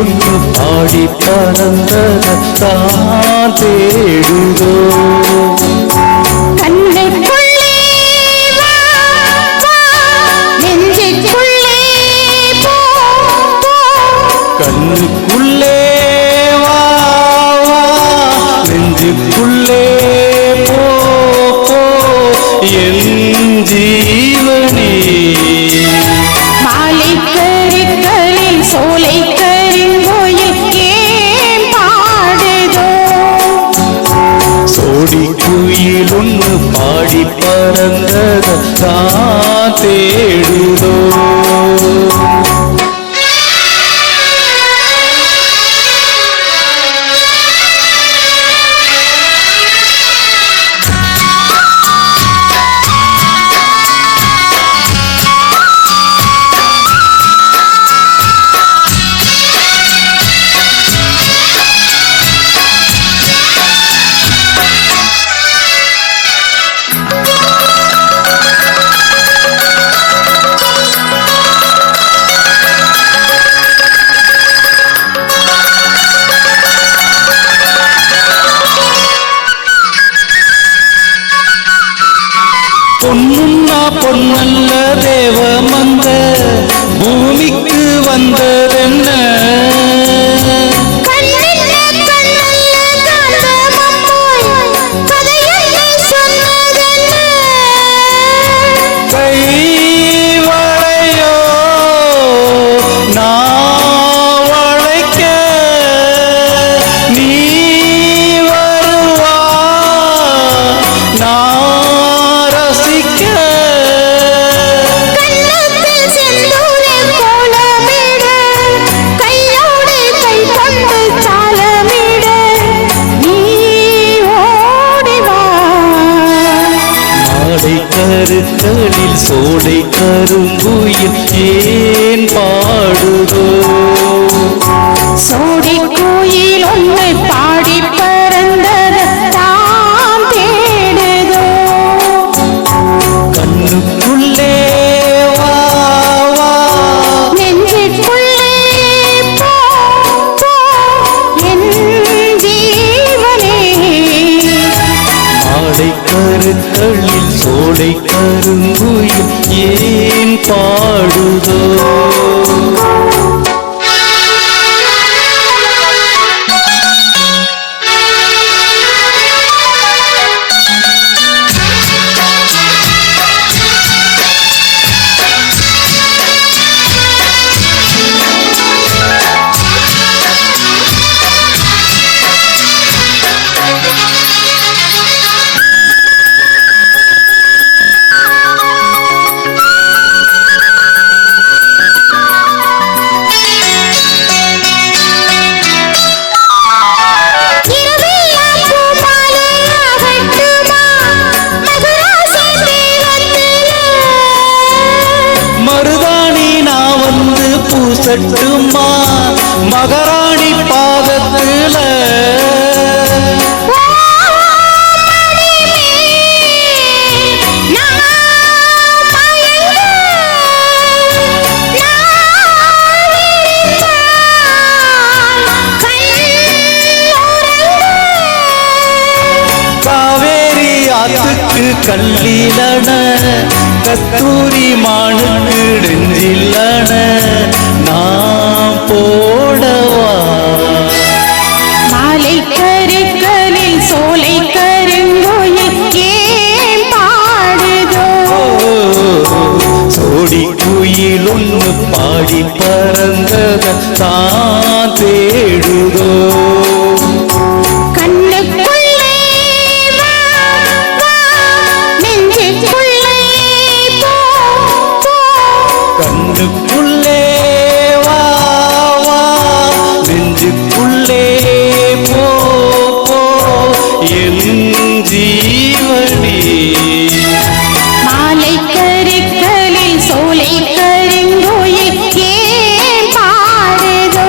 ஒன்று பாடி பறந்ததான் தேடுதோ கண்ணுக்குள்ளே வா வா நெஞ்சுக்குள்ளே போ போ என் ஜீவனே மாலை கருக்களில் சோலை கருங்கோயில் ஏன் பாடுதோ சோடி குயில் ஒன்று பாடி பறந்ததான் தேடுதோ பொன்னுன்னா பொன்னல்ல தேவமந்த பூமிக்கு வந்ததென்ன கைவளையோ நாவளைக்க நீ வருவா கருக்களில் சோலை கருங்குயில் ஏன் பாடுதோ சோடி கோயில் ஒன்று பாடி பறந்ததான் தேடுதோ கண்ணுக்குள்ளே வா வா நெஞ்சுக்குள்ளே போ போ என் ஜீவனே மாலை கருக்களில் சோலை கருங்குயில் ஏன் பாடுதோ பூசட்டுமா மகாராணி பாதத்துல காவேரி ஆத்துக்கு கல்லிலன கஸ்தூரி மானுக்கு நெஞ்சில்லன நான் போடவா மாலை கருக்களில் சோலை கருங்கோயில் ஏன் பாடுதோ சோடி குயில் ஒன்று பாடி பறந்ததான் தேடுதோ கண்ணுக்குள்ளே வா வா நெஞ்சுக்குள்ளே போ போ என் ஜீவனே மாலை கருக்களில் சோலை கருங்கோயில் ஏன் பாடுதோ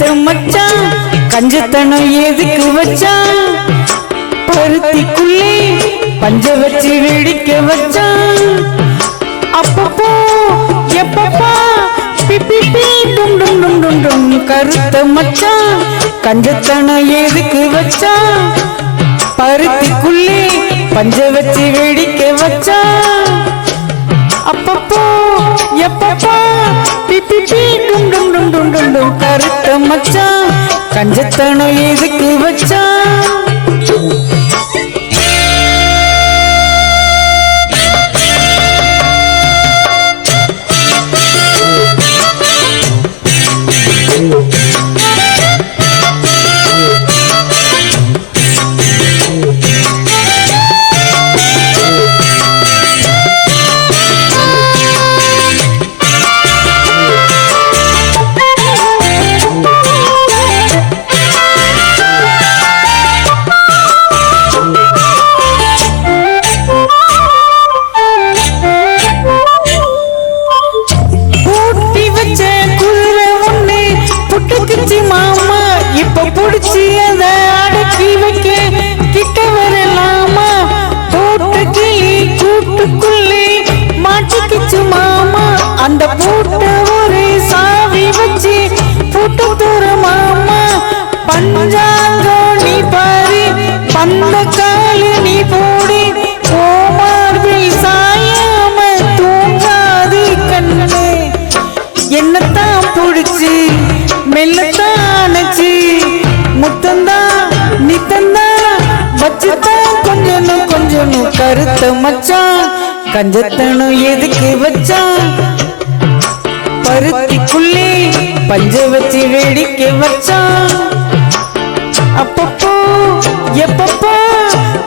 கருத்த மச்சான் கஞ்சத்தனம் எதுக்கு வச்சான் பருத்திக்குள்ளே பஞ்ச வச்சு வேடிக்கை வச்சான் அப்பப்போ எப்பப்பா பிப்பி டும் டும் டும் டும் டும் கருத்த மச்சான் கஞ்சத்தனம் எதுக்கு வச்சான் பருத்திக்குள்ளே பஞ்ச வச்சு வேடிக்கை வச்சான் அப்பப்போ எப்பப்பா பிப்பி டும் டும் டும் டும் டும் டும் கருத்த மச்சான் கஞ்சத்தனம் எதுக்கு வச்சான் புடிச்சு அத அடக்கி வைக்க கிட்ட வரலாமா போட்டு கிளி கூட்டுக்குள்ளே மாட்டிக்கிச்சு மாமா அந்த பூட்ட ஒரு சாவி வச்சு பூட்டு தூர மாமா பஞ்சாங்கோ நீ பாரு பந்த காலு நீ போடி ஓமார்பில் சாயாம தூங்காது கண்ணு என்னத்தான் புடிச்சு மெல்லத்தானச்சு முத்தந்தா நித்தந்தா வச்சுதான் கொஞ்சம் கருத்த மச்சான் கஞ்சத்தனம் எதுக்கு வச்சான் பருத்திக்குள்ளே பஞ்ச வச்சு வேடிக்கை வச்சான் அப்பப்போ எப்பப்போ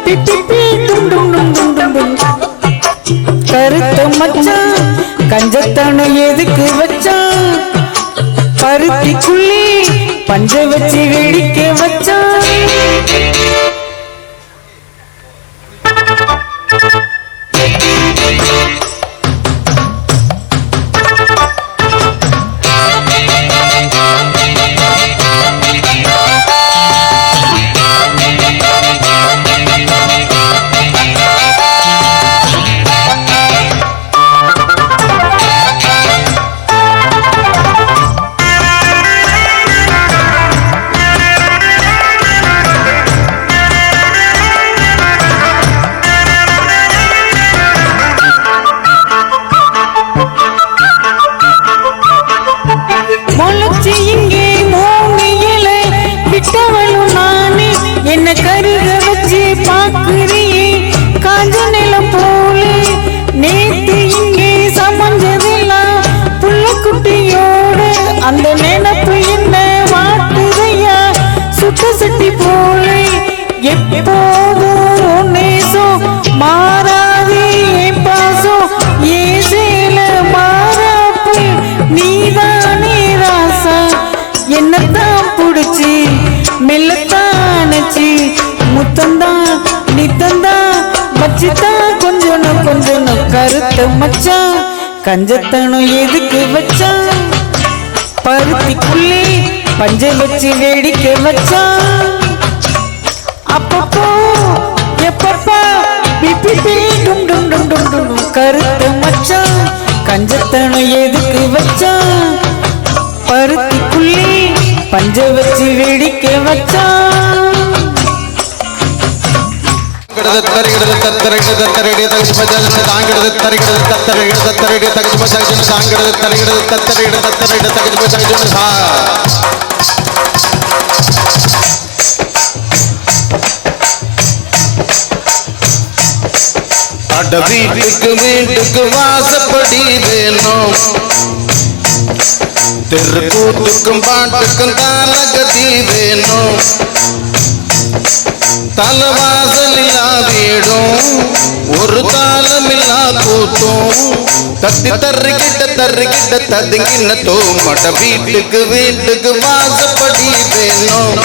பிப்பி டும் டும் டும் டும் டும் டும் கருத்த மச்சான் கஞ்சத்தனம் எதுக்கு வச்சான் பருத்திக்குள்ளே பஞ்ச வச்சு வேடிக்கை வச்சான் என்ன கருக வச்சு பாக்குறியே காஞ்ச நிலம் போல நேத்து இங்கே சமஞ்சதெல்லாம் புள்ள குட்டியோட அந்த நினப்பு என்ன வாட்டுதையா சுட்ட சட்டி போல எப்போதும் நேசம் மாறாதே பாசம் ஏசேல மாறாப்பு நீதானே ராசா என்னத்தான் புடிச்சு மெல்லத்தானச்சு முத்தந்தா நித்தந்தா வச்சுதான் கொஞ்சம் கருத்த மச்சான் கஞ்சத்தனம் எதுக்கு வச்சான் பருத்திக்குள்ளே பஞ்ச வச்சு வேடிக்கை வச்சான் அப்பப்போ எப்பப்பா பிப்பி டும் டும் டும் டும் டும் கருத்த மச்சான் கஞ்சத்தனம் எதுக்கு வச்சான் பருத்திக்குள்ளே பஞ்ச வச்சு வேடிக்கை வச்சான் வீட்டுக்கு வீட்டுக்கு வாசப்படி வேணும் தெருக்கூத்துக்கும் பாட்டுக்கும் தாளகதி வேணும் தலவாசலில்லா வீடும் ஒரு தாளமில்லா கூத்தும் தத்தி தர்றிக்கிட்ட ததுங்கின தோமட வீட்டுக்கு வீட்டுக்கு வாசப்படி வேணும்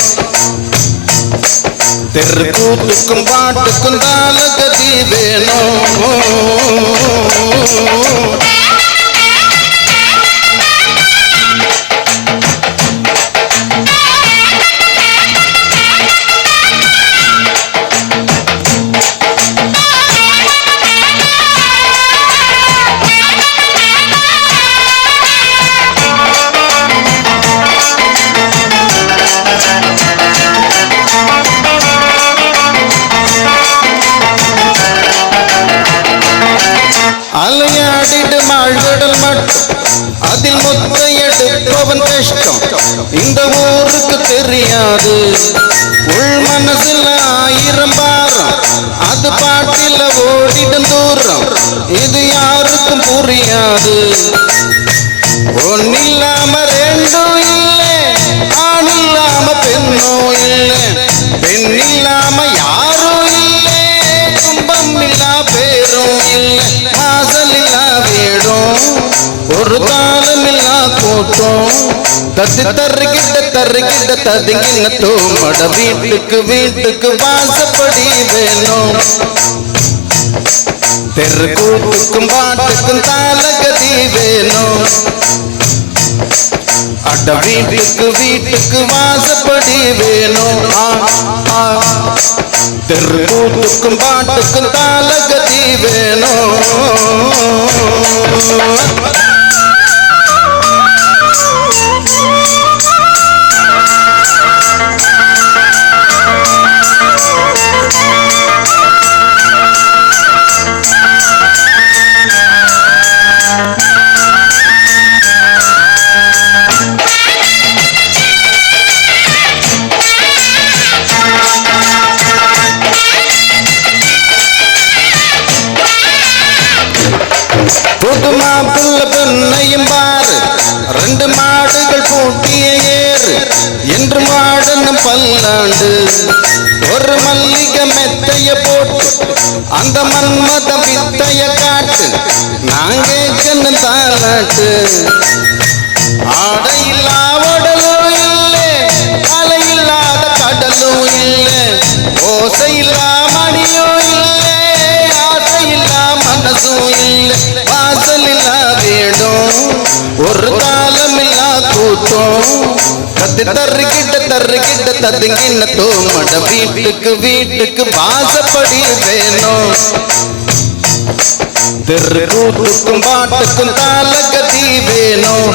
தெருக்கூத்துக்கும் பாட்டுக்கும் தாளகதி வேணும் விளையாடிடும் ஆழ்கடல் மட்டும் அதில் மொத்த எடுப்பவன் கஷ்டம் இந்த ஊருக்கு தெரியாது. உள் மனசுல 1000 பாரம் அது பாட்டில ஓடிடும் தூரம் இது யாருக்கும் புரியாது. ஒன்னில்லாம ரெண்டும் இல்லை, ஆண் இல்லாம பெண்ணும் இல்லை, பெண் இல்லாம யாரும் இல்லை, துன்பம் இல்லா பேரும் இல்லை, வாசல் இல்லா வீடும் ஒரு தாளம் இல்லா கூட்டம் தத்தி தருகிட்ட ததுங்கின தோமட வீட்டுக்கு வாசப்படி வேணும். தெரு கூத்துக்கும் பாட்டுக்கும் தாளகதி வேணும். அட வீட்டுக்கு வாசப்படி வேணும். தெரு கூத்துக்கும் பாட்டுக்கும் தாளகதி வேணும். புது மாப்பிள்ள பெண்ணையும் பாரு 2 மாடுகள் பூட்டிய ஏறு என்று மாடனும் பல்லாண்டு ஒரு மல்லிகை மெத்தைய போட்டு அந்த மன்மத வித்தைய காட்டு நாங்க கண்ணு தாளாட்டு. ஆடையில்லா உடலும் இல்லை, அலையில்லாத கடலும் இல்லை, ஓசையில்லா மணியும் இல்லை, ஆசையில்லா மனசும் இல்லை, வாசல் இல்லா வீடும் ஒரு தாளம் இல்லா கூட்டம் தத்தி தருகிட்ட ததுங்கின தோமட வீட்டுக்கு வாசப்படி வேணும். தெரு கூத்துக்கும் பாட்டுக்கும் தாளகதி வேணும்.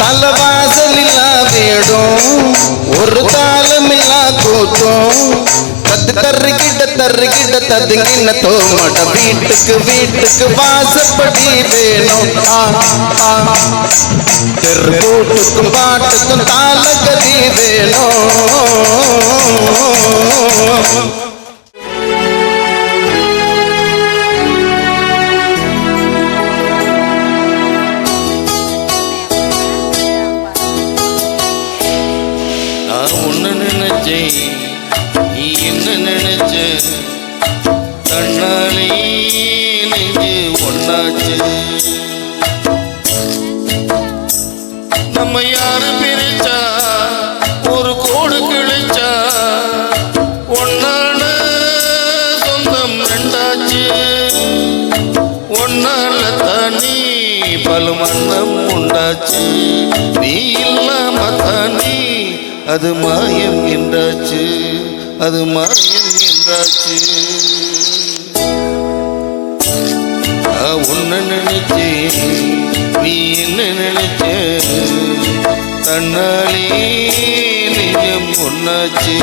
தலவாசல் இல்லா வீடும் ஒரு தாளம் இல்லா கூட்டம் தத்தி தருகிட்ட ததுங்கின தோமட வீட்டுக்கு வாசப்படி வேணும். தெரு கூத்துக்கும் பாட்டுக்கும் தாளகதி வேணும். நான் ஒன்று நினைச்சேன், நீ என்ன நினைச்ச, தன்னாலே நெஞ்சு ஒன்னாச்சு. நம்ம யாரு பிரிச்சா ஒரு கோடு கிழிச்சா ஒன்னால சொந்தம் ரெண்டாச்சு. ஒன்னால தானே பல மன்னம் உண்டாச்சு. நீ இல்லாம தானே அது மாயம் என்றாச்சு, அது மாயம் என்றாச்சு. நான் ஒன்னு நினைச்சேன், நீ என்ன நினைச்ச, தன்னாலே நிஜம் ஒன்னாச்சு.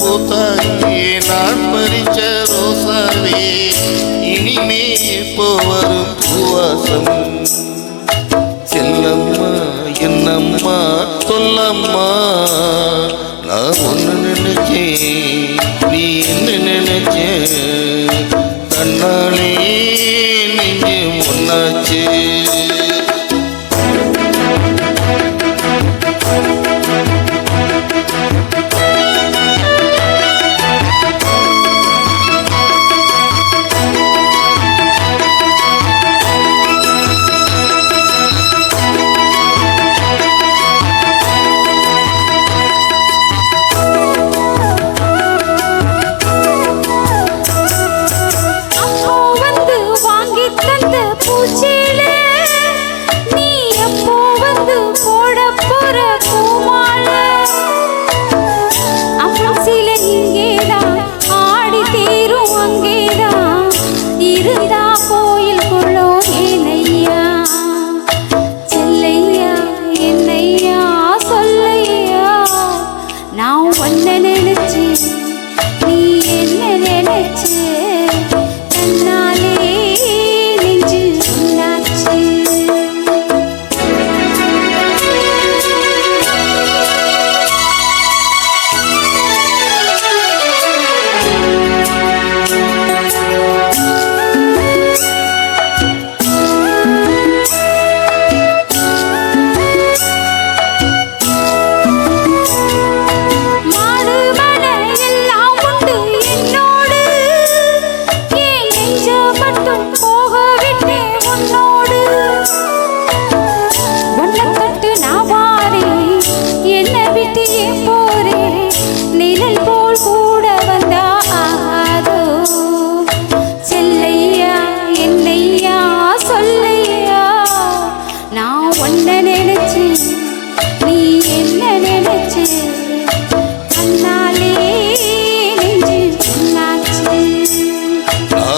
பூத்தாயே நான் பறிச்ச ரோசாவே இனிமே இப்போ வரும் பூவாசம். செல்லம்மா என்னம்மா சொல்லம்மா, நான் ஒன்று நினைச்சேன், நீ என்ன நினைச்ச, தன்னாலே நெஞ்சு ஒன்னாச்சு.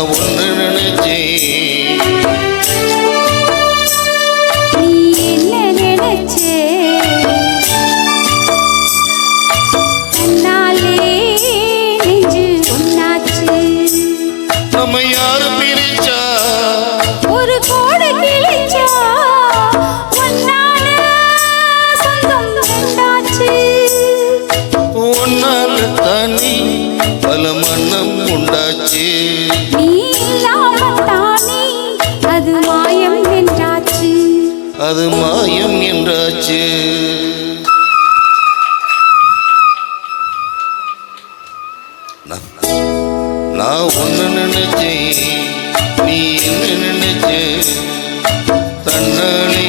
நான் ஒன்று நினைச்சேன். நீ என்ன நினைச்சே தன்னாலே நெஞ்சு ஒன்னாச்சு நம்ம யாரு பிரிச்சா ஒரு கோடு கிழிச்சா ஒன்னால சொந்தம் ரெண்டாச்சு ஒன்னால தனி பல மன்னம் உண்டாச்சு. நீ இல்லாமத்தானே அது மாயம் என்றாச்சு அது மாயம் என்றாச்சு. நான் ஒன்று நினைச்சேன், நீ என்ன நினைச்ச, தன்னாலே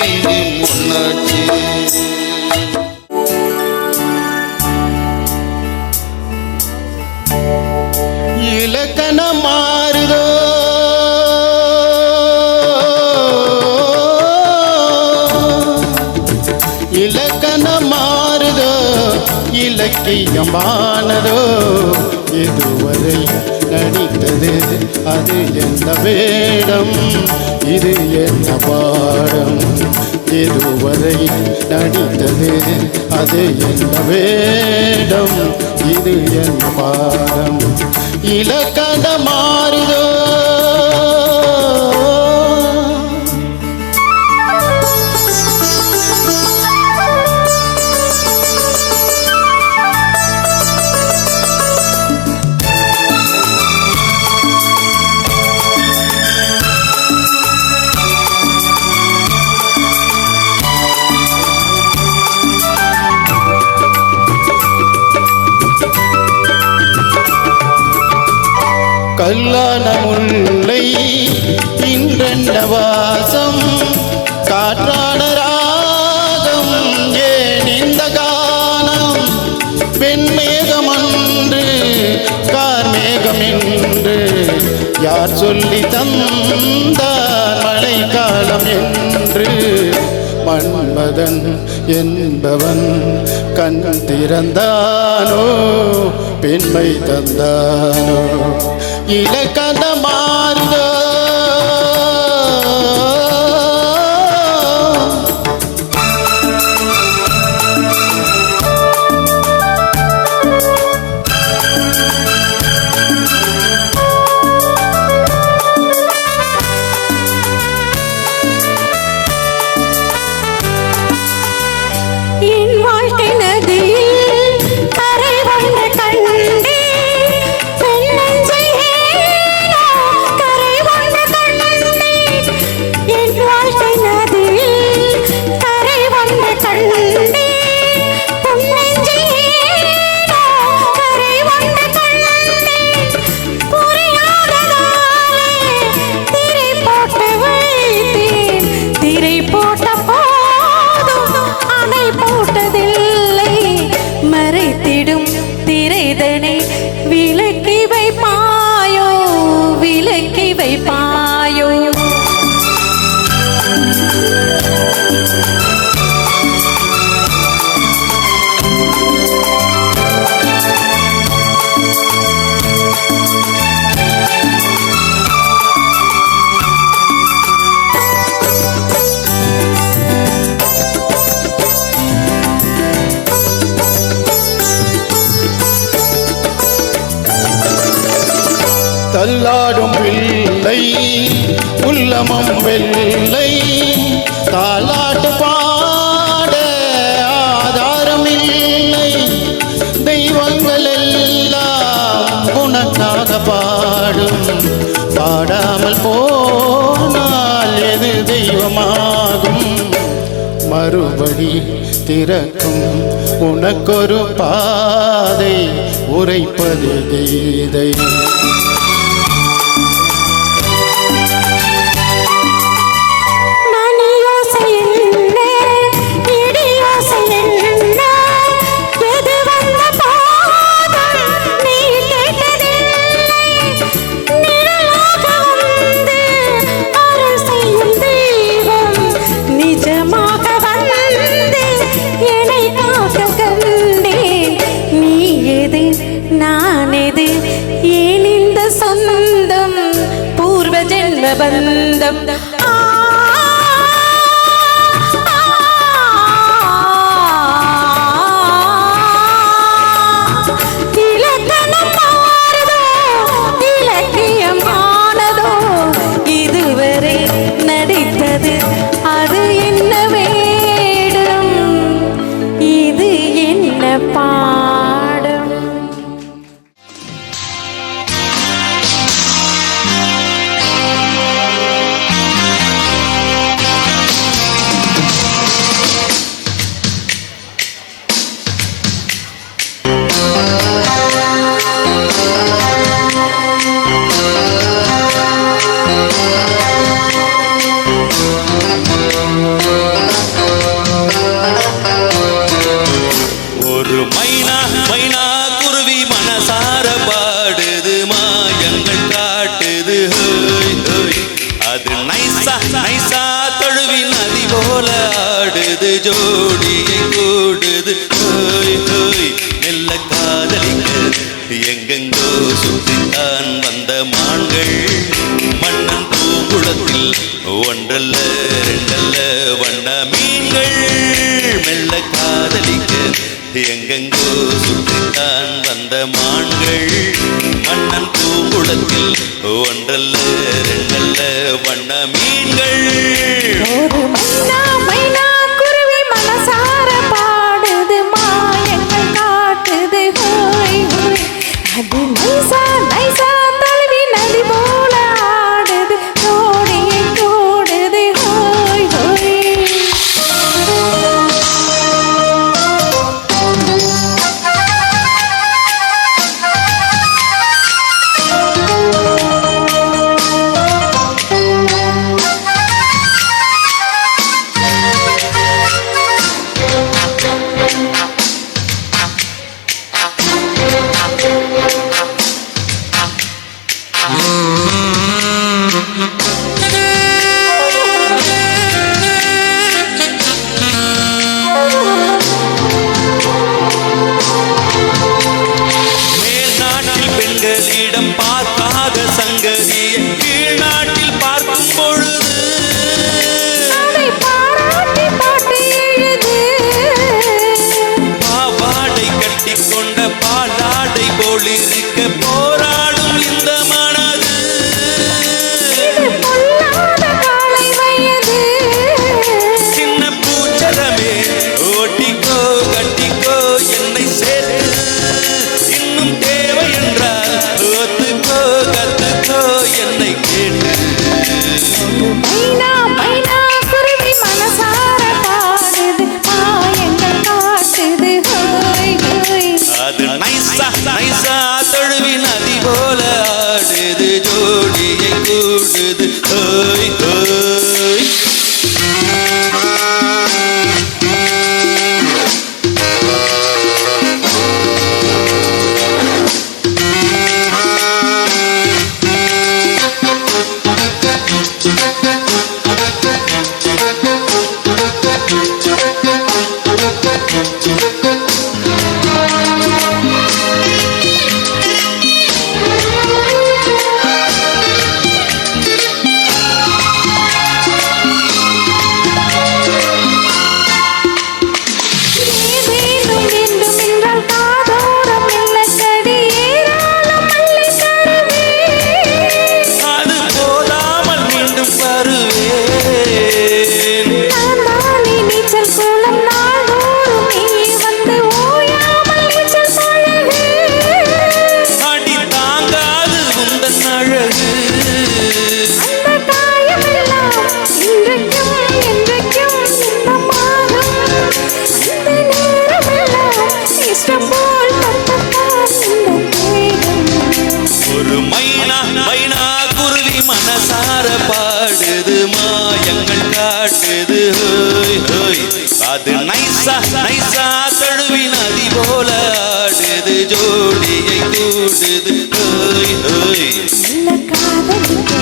நீ ஒன்னாச்சு. இலக்கணம் மாறுதோ இலக்கணம் மாறுதோ இலக்கியமானதோ இதுவரை நடித்தது அது என்ன வேடம் இது என்ன பாடம் இதுவரை நடித்தது அது என்ன வேடம் இது என்ன பாடம் இலக்கணம் மாறுதோ கல்லான முல்லை இன்றென்ன வாசம் காற்றான ராகம் ஏன் இந்த காலம் பெண்மேகம் அன்று கார்மேகம் என்று யார் சொல்லி தந்தார் மழை காலம் என்று மன்மதன் என்பவன் கண் திறந்தானோ பெண்மை தந்தானோ இலக்கண மாறுதோ என் வாழ்க்கை நதியில் கரை வந்த கண்டே பெண்ணஞ்சை ஏனோ கரை வந்த கண்டே என் வாழ்க்கை நதியில் கரை வந்த கண்டே பெண்ணஞ்சை ஏனோ கரை வந்த கண்டே புரியாததாலே திரை போட்டு வைத்தேன் திரை போட்ட அணை போட்டதில்லை மறைத்திடும் திரைதனை விலக்கி வைப்பாயோ விலக்கி வைப்பாயோ தள்ளாடும் பிள்ளை உள்ளமம் வெள்ளை தாலாட்டு பாட ஆதாரம் இல்லை தெய்வங்கள் எல்லாம் உனக்காக பாடும் பாடாமல் போனால் எது தெய்வமாகும் மறுபடி திறக்கும் உனக்கொரு பாதை உரைப்பது கீதை நான் எது ஏனில் ஜென்ம பந்தம் இலக்கணம் மாறுதோ இலக்கியமானதோ இதுவரை நடித்தது அது என்ன வேடம் இது என்ன பாடம் ஒரு மைனா மைனா குருவி மனசார பாடுது மாயங்கள் காட்டுது ஹோய் ஹோய் அது நைசா நைசா தழுவி நதி போல ஆடுது ஜோடியை கூடுது ஹோய் ஹோய் மெல்ல காதலிக்க எங்கெங்கோ சுற்றித்தான் வந்த மான்கள் மன்னன் பூங்குளத்தில் ஒன்றல்ல ரெண்டல்ல வண்ண மீன்கள் மெல்ல காதலிக்க எங்கெங்கோ சுற்றித்தான் வந்த மான்கள் மன்னன் பூங்குளத்தில் ஒன்றல்ல ரெண்டல்ல வண்ண மீன்கள் ஒரு மைனா மைனா குருவி மனசார பாடுது மாயங்கள் காட்டுது ஹோய் ஹோய் அது நைசா நைசா தழுவி நதி போல ஆடுது ஜோடியை கூடுது ஹோய் ஹோய் மேல்நாட்டில் பெண்களிடம் பார்க்காத சங்கதியை கீழ்நாட்டில் பார்க்கும் பொழுது அதை பாராட்டி பாட்டு எழுது பாவாடை கட்டிக்கொண்ட பாலாடை போலிருக்க போராடும் இந்த மனது இது பொல்லாத காலை வயது சின்ன பூச்சரமே ஓட்டிக்கோ கட்டிக்கோ என்னை சேர்த்து இன்னும் தேவை என்றால் ஒத்துக்கோ கத்துக்கோ என்னை கேட்டு மைனா மைனா குருவி மனசார பாடுது மாயங்கள் காட்டுது ஹோய் ஹோய் அது நைசா நைசா தழுவி நதி போல ஆடுது ஜோடியை கூடுது ஹோய் ஹோய் ஏதேனும் வேண்டும் என்றால் காதோரம் மெல்லக்கடி ஏராளம் மல்லை தருவேன் அது போதாமல் மீண்டும் வருவேன் நான் நானே நீச்சல் குளம் நாள்தோறும் நீ வந்து ஓயாமல் நீச்சல் பழகு அடி தாங்காது உந்தன் அழகு அந்த காயமெல்லாம் இன்றைக்கும் என்றைக்கும் இன்பமாகும் அந்த நேரமெல்லாம் இஷ்டம் போல் தப்பத்தான் இந்த தேகம் ஒரு மைனா மைனா குருவி மனசார பாடுது மாயங்கள் காட்டுது ஹோய் ஹோய் அது நைசா நைசா தழுவி நதி போல ஆடுது ஜோடியை கூடுது ஹோய் ஹோய் நல்ல காதலிக்க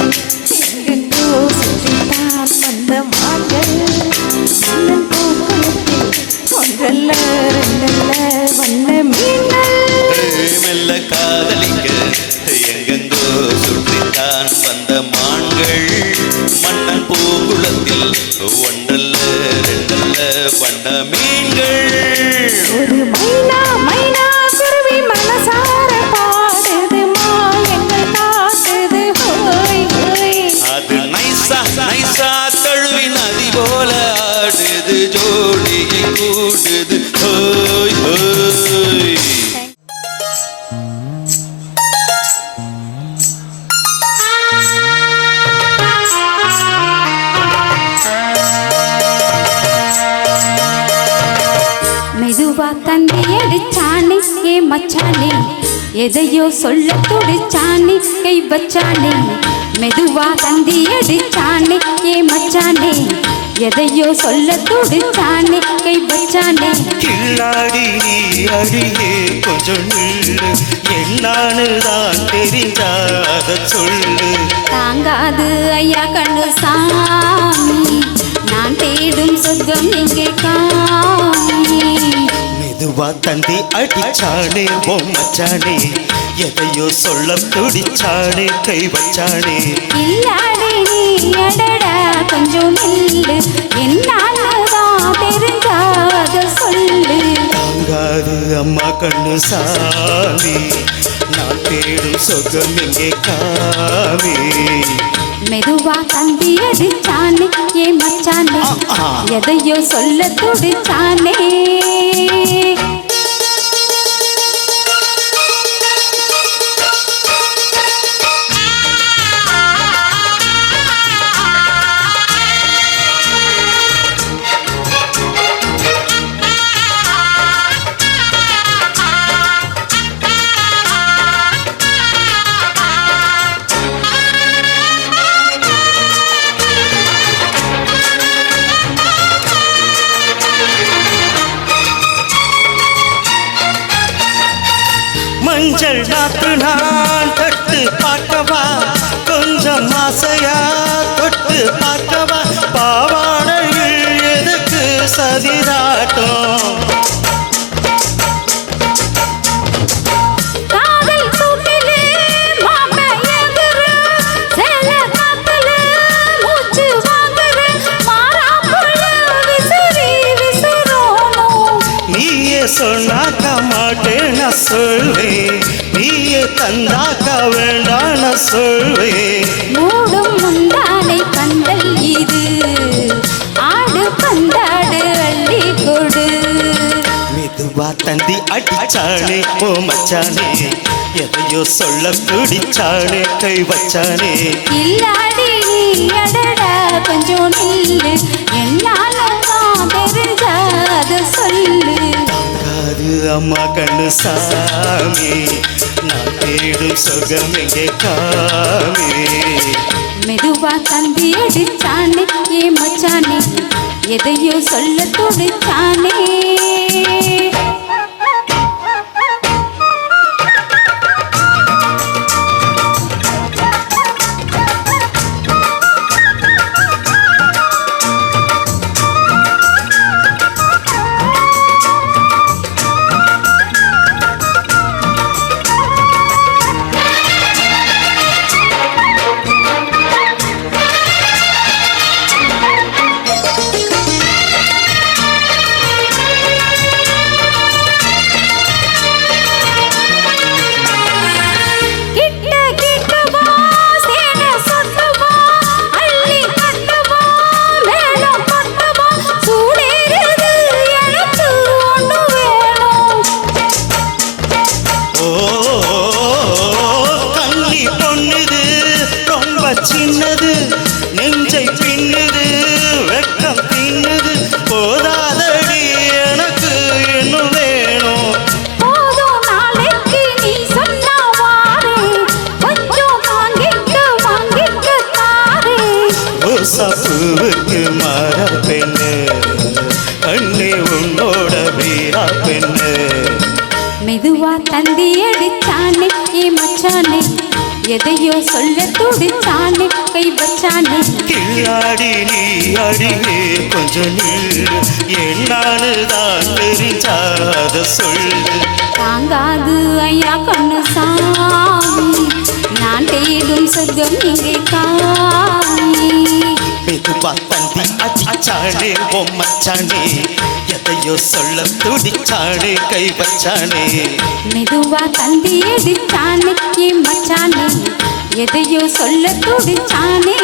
எங்கெங்கோ சுற்றித்தான் வந்த மான்கள் மன்னன் பூங்குளத்தில் ஒன்றல்ல ரெண்டல்ல வண்ண மீன்கள் மெல்ல காதலிக்க எங்கெங்கோ சுற்றித்தான் வந்த மான்கள் மெதுவா தந்தி அடிச்சானே ஏ மச்சானே எதையோ சொல்ல துடிச்சானே கை வச்சானே மெதுவா தந்தி அடிச்சானே ஏ மச்சானே எதையோ சொல்ல துடிச்சானே கை வச்சானே கில்லாடி நீ அடியே கொஞ்சம் நில்லு என்னான்னு தான் தெரிஞ்சாத சொல்லு தாங்காது ஐயா கண்ணு சாமி நான் தேடும் சொர்க்கம் எங்கே காமி மெதுவா தந்தி அடிச்சானே ஓ மச்சானே எதையோ சொல்ல துடிச்சானே கை வச்சானே இல்லாடி நீ அடடா கொஞ்சம் நில்லு என்னாலதான் தெரிஞ்சாத சொல்லு தாங்காது அம்மா கண்ணு சாமி நான் தேடும் சொர்க்கம் எங்கே காமி மெதுவா தந்தி அடிச்சானே ஏ மச்சானே எதையோ சொல்ல துடிச்சானே மஞ்சள் நாத்து நான் தொட்டு பார்க்கவா கொஞ்சம் ஆசையா தொட்டு பார்க்கவா பாவாடையில் எதுக்கு சதிராட்டம் காதல் சூட்டிலே மாமே எதிர சேல காத்துல மூச்சு வாங்குற மாறாப்புல விசிறி விசிறோனும் நீயே சொன்னாக்க மாட்டேன் நான் சொல்வேன் நீயே தந்தாக்க வேண்டாம் நான் சொல்வேன் மூடும் முந்தானை பந்தல் இது ஆடு பந்தாடு அள்ளி கொடு மெதுவா தந்தி அடிச்சானே ஓ மச்சானே எதையோ சொல்ல துடிச்சானே கை வச்சானே இல்லாடி நீ அடடா கொஞ்சம் நில்லு என்னாலதான் தெரிஞ்சாத சொல்லு தாங்காது அம்மா கண்ணு சாமி நான் தேடும் சொர்க்கம் எங்கே காமி மெதுவா தந்தி அடிச்சானே ஏ மச்சானே எதையோ சொல்ல துடிச்சானே சின்னது நெஞ்சை பின்னுது வெட்கம் தின்னுது போதாதடி எனக்கு இன்னும் வேணும் போதும் நாளைக்கு நீ சொன்னா வாரே கொஞ்சம் வாங்கிக்க தாரே பூவுக்கு மாற பெண்ணு கண்ணே உன்னோட வீரா பெண்ணு மெதுவா தந்தி அடிச்சானே ஏ மச்சானே எதையோ சொல்ல துடிச்சானே கை வச்சானே கில்லாடி நீ அடியே கொஞ்சம் நில்லு என்னான்னு தான் தெரிஞ்சாத சொல்லு தாங்காது ஐயா கண்ணு சாமி நான் தேடும் சொர்க்கம் இங்கே காமி மெதுவா தந்தி அடிச்சானே ஓ மச்சானே எதையோ சொல்ல துடிச்சானே கை வச்சானே மெதுவா தந்தி அடிச்சானே ஏ மச்சானே எதையோ சொல்ல துடிச்சானே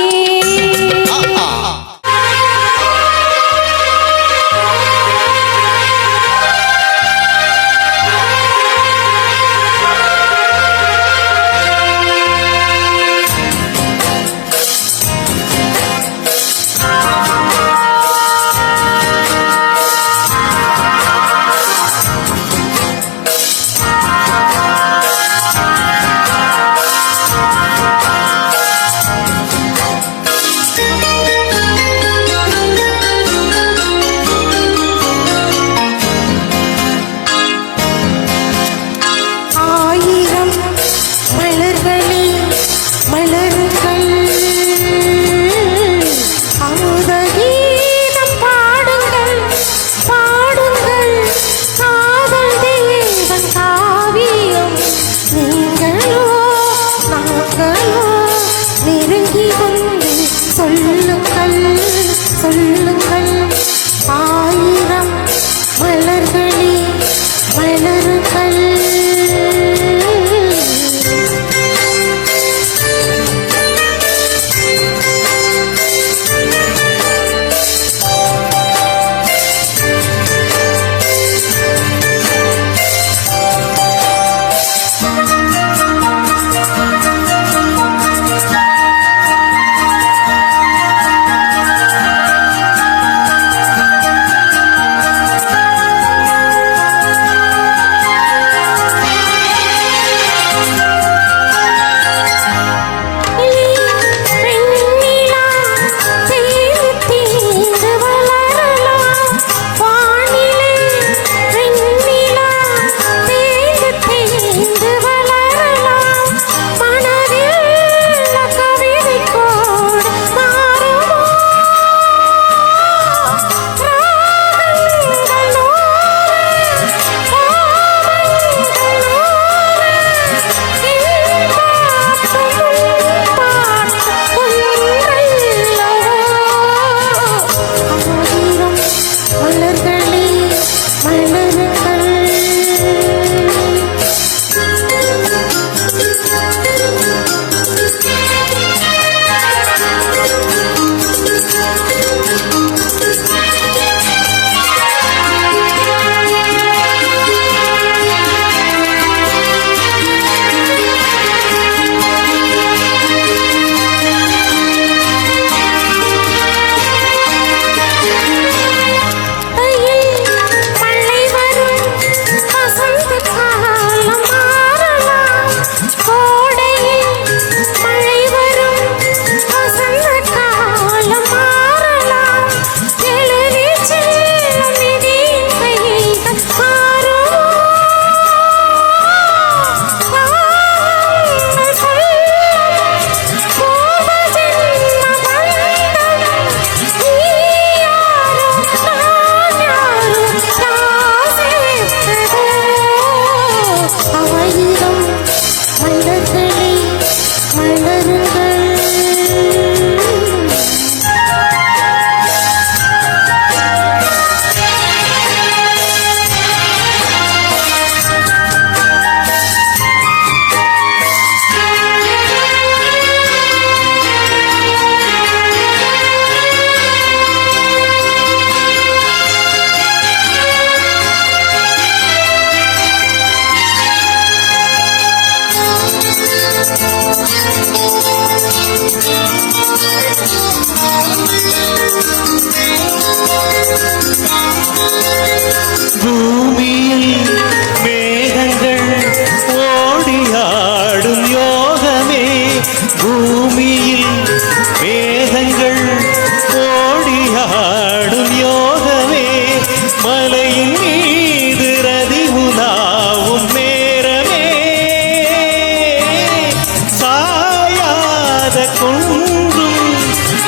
கொன்றும்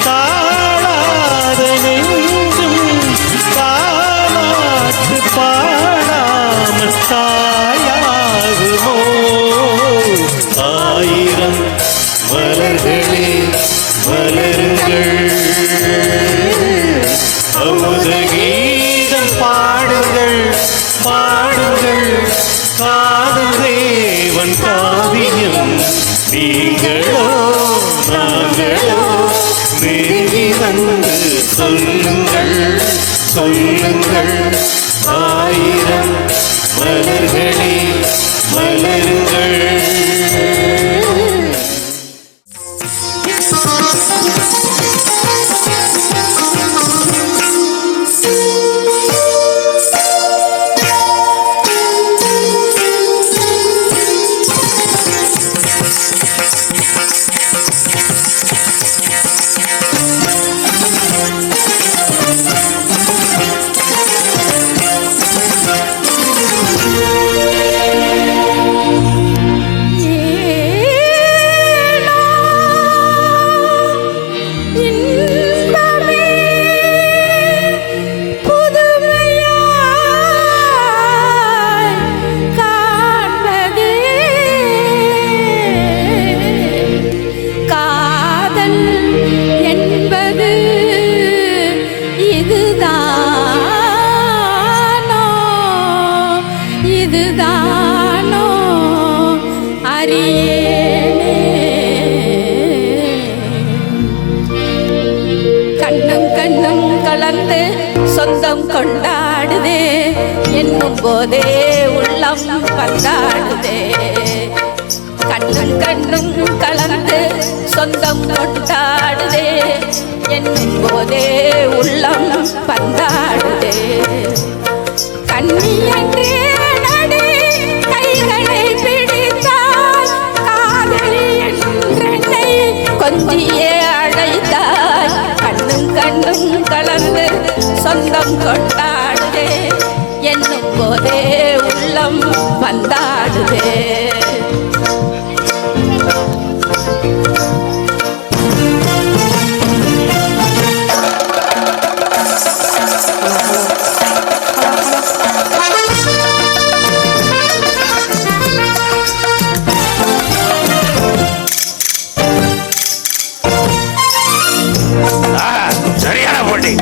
தாழாத நெஞ்சும் தாலாட்டு பாடாமல் தாயாகுமோ ஆயிரம் மலர்களே மலருங்கள் அமுத கீதம் பாடுங்கள் பாடுங்கள் காதல் தேவன் காவியம் நீங்களோ நாங்களோ நெருங்கி வந்து சொல்லுங்கள் சொல்லுங்கள் ஆயிரம் மலர்களே மலருங்கள் சொந்தம் கொண்டாடுதே என்னும் போதே உள்ளம் பந்தாடுதே கண்ணும் கண்ணும் கலந்து சொந்தம் கொண்டாடுதே என்னும் போதே உள்ளம் பந்தாடுதே கண்ணி என்றே நடி கைகளை பிடித்தாய் காதலி என்றென்னை கொஞ்சியே அழைத்தாய் கண்ணும் கண்ணும் கலந்து சொந்தம் கொண்டாடுதே என்னும் போதே உள்ளம் வந்தாடுதே சரியான போட்டி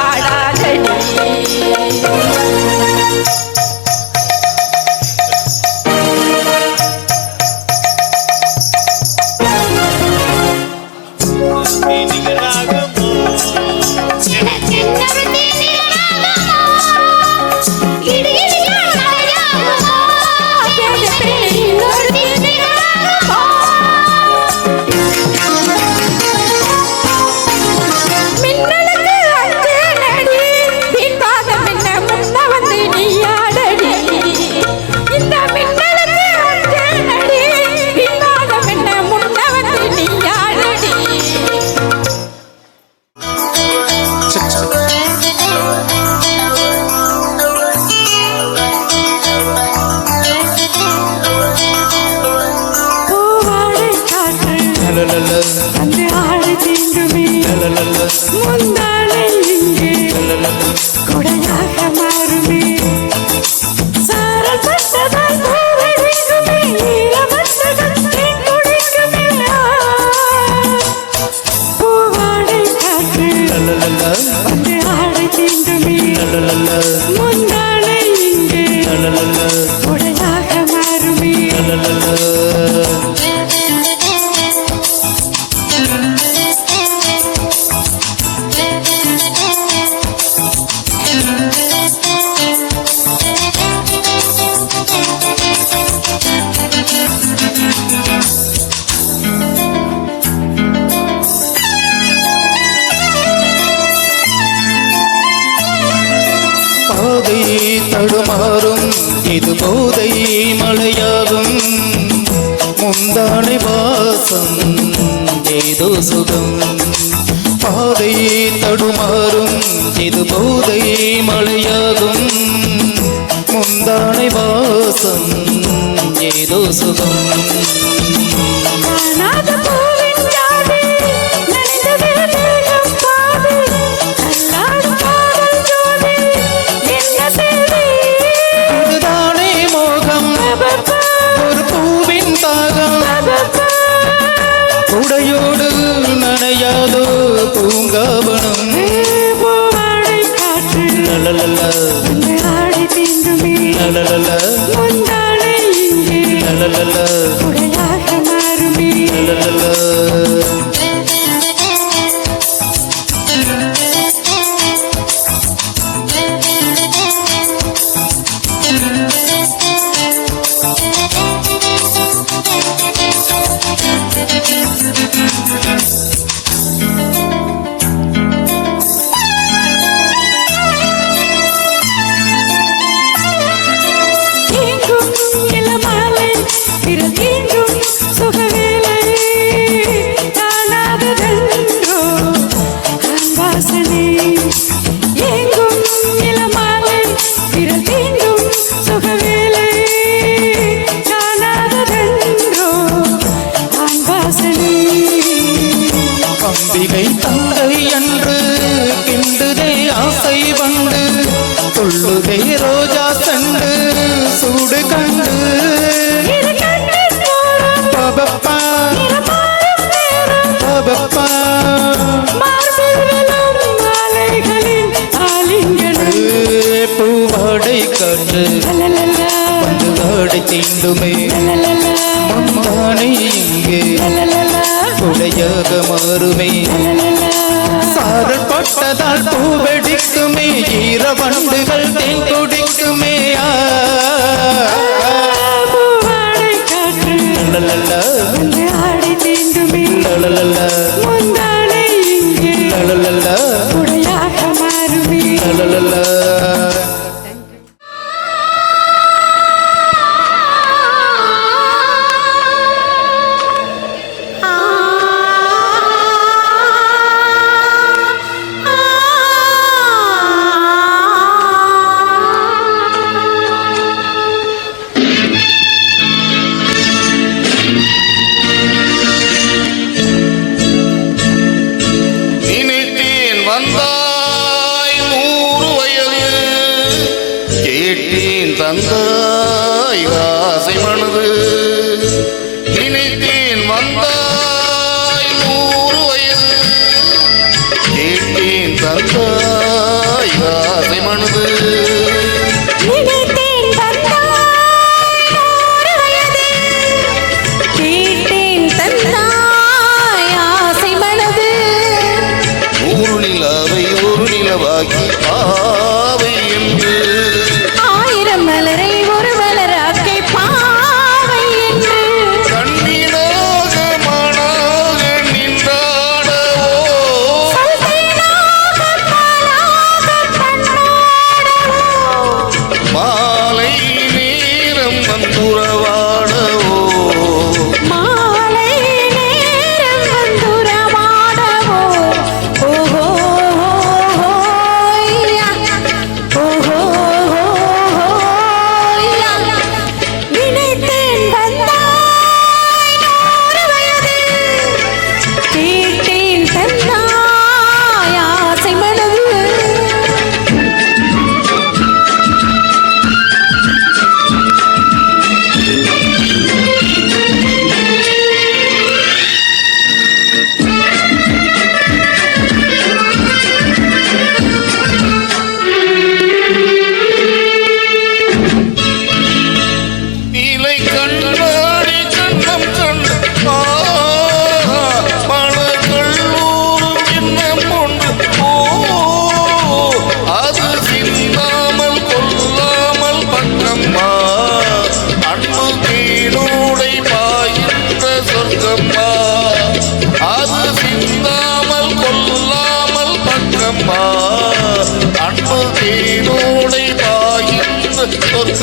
ஆடாதடி அந்த ஆடு தீண்டுமே முந்தானை இங்கே கொடையாக மாறுமே சாரல் பட்டதால் பூவெடுக்குமே ஈரமட்டதால் தேன் குடிக்குமே பூவாடை காற்று அந்த ஆடு தீண்டுமே முந்தானை இங்கே கொடையாக மாறுமே பாதை தடுமாறும் இது போதை மழையாகும் முந்தானை வாசம் ஏதோ சுகம் பாதை தடுமாறும் இது போதை மழையாகும் முந்தானை வாசம் ஏதோ சுகம் காணாத பூவின் ஜாதி நனைந்ததே தேகம் பாதி கல்லாடும் காதல் ஜோதி என்ன செய்தி இதுதானே மோகம் ஒரு பூவின் தாகம் உடையோடு நனையாதோ பூங்காவனம் பூவாடை காற்று லலலல அந்த ஆடை தீண்டுமே லலலல முந்தானை இங்கே லலலல கொடையாக மாறுமே லலலல தீங்கும் இளமாலை விரல் தீண்டும் சுகவேலை காணாததென்றோ வாசனை எங்கும் இளமாலை விரல் தீண்டும் சுகவேலை காணாததென்றோ வாசனை அம்பிகை தந்தை என்று கிண்டுதே ஆசை வந்து துள்ளுதே ரோஜா சண்டு சூடு கண்டு இரு கண்ணின் ஓரம் பபப்பா நிறமாறும் நேரம் பபப்பா மார்பில் விழும் மாலைகளின் ஆலிங்கனம் பூவாடை காற்று லலலலா வந்து வாடை தீண்டுமே லலலலா முந்தானை இங்கே லலலலா குடையாக மாறுமே சாரல் பட்டதால் பூவெடிக்குமே ஈர வண்டுகள் தேன் குடிக்குமே பூவாடை காற்று லலலல அந்த ஆடை தீண்டுமே லலலல முந்தானை இங்கே லலலல கொடையாக மாறுமே லலலல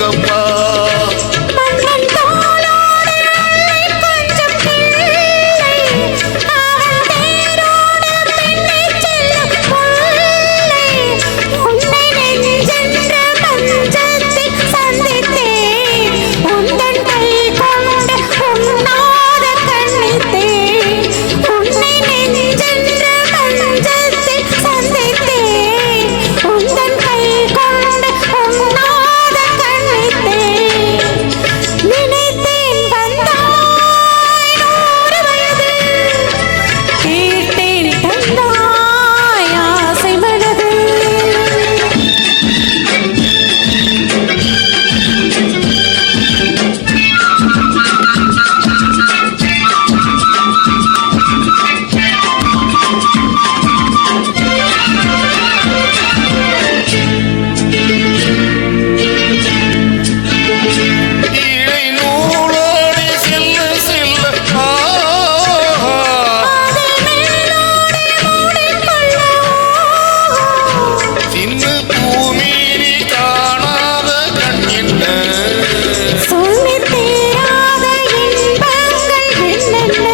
எங்கப்பா மன்னன் தோளோடு அள்ளை கொஞ்சம் பிள்ளை, அவன் தேரோடு பெண்ணைச் செல்லும் முல்லை. உன்னை நெஞ்சென்ற மஞ்சத்தில் சந்தித்தேன், உந்தன் கை கொண்டு உண்ணாத கண்ணித்தேன். உன்னை நெஞ்சென்ற மஞ்சத்தில் சந்தித்தேன், உந்தன் கை கொண்டு உண்ணாத கண்ணித்தேன். நினைத்தேன் வந்தாய் 100 வயது, கேட்டேன் தந்தாய் ஆசை மனது. இழை நூலோடி செல்ல செல்ல சின்ன பூமீனி காணாத கண் என்ன சொல்லித் தீராத இன்பங்கள் என்னென்ன,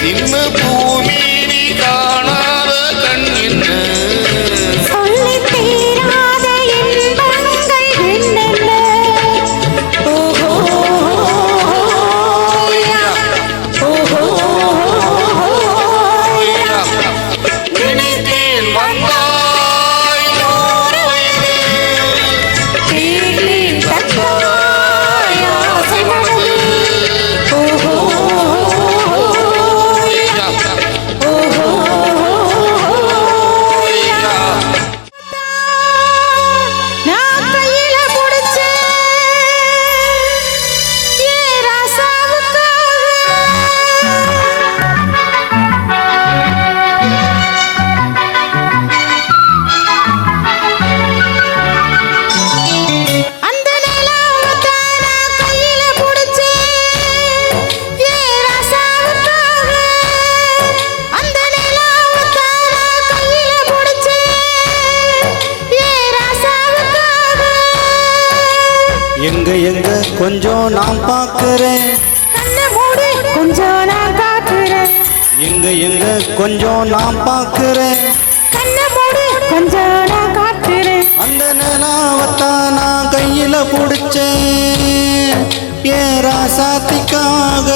சின்ன பூமீனி காணாத கண் என்ன சொல்லித் தீராத இன்பங்கள் என்னென்ன. ஓஹோ ஓஹோ நினைத்தேன் வந்தாய் 100 வயது கேட்டேன் தந்தாய் ஆசை மனது. ஓஹோ நான் கையில புடிச்சேன் ஏ அந்த நிலாவுக்காக நான் கையில புடிச்சேன் ஏ ராசாவுக்காக. அந்த நிலாவுக்காக நான் கையில புடிச்சேன் ஏ ராசாவுக்காக. எங்க எங்க கொஞ்சம் நான் பார்க்கிறேன், கண்ணை மூடி கொஞ்சம் நான் காட்டுறேன், எங்க எங்க கொஞ்சம் நான் பார்க்கிறேன். கண்ணை மூடி கொஞ்சம் நான் காட்டுறேன். அந்த நிலாவத்தான் நான் கையில புடிச்சேன் ஏன் ராசாத்திக்காக.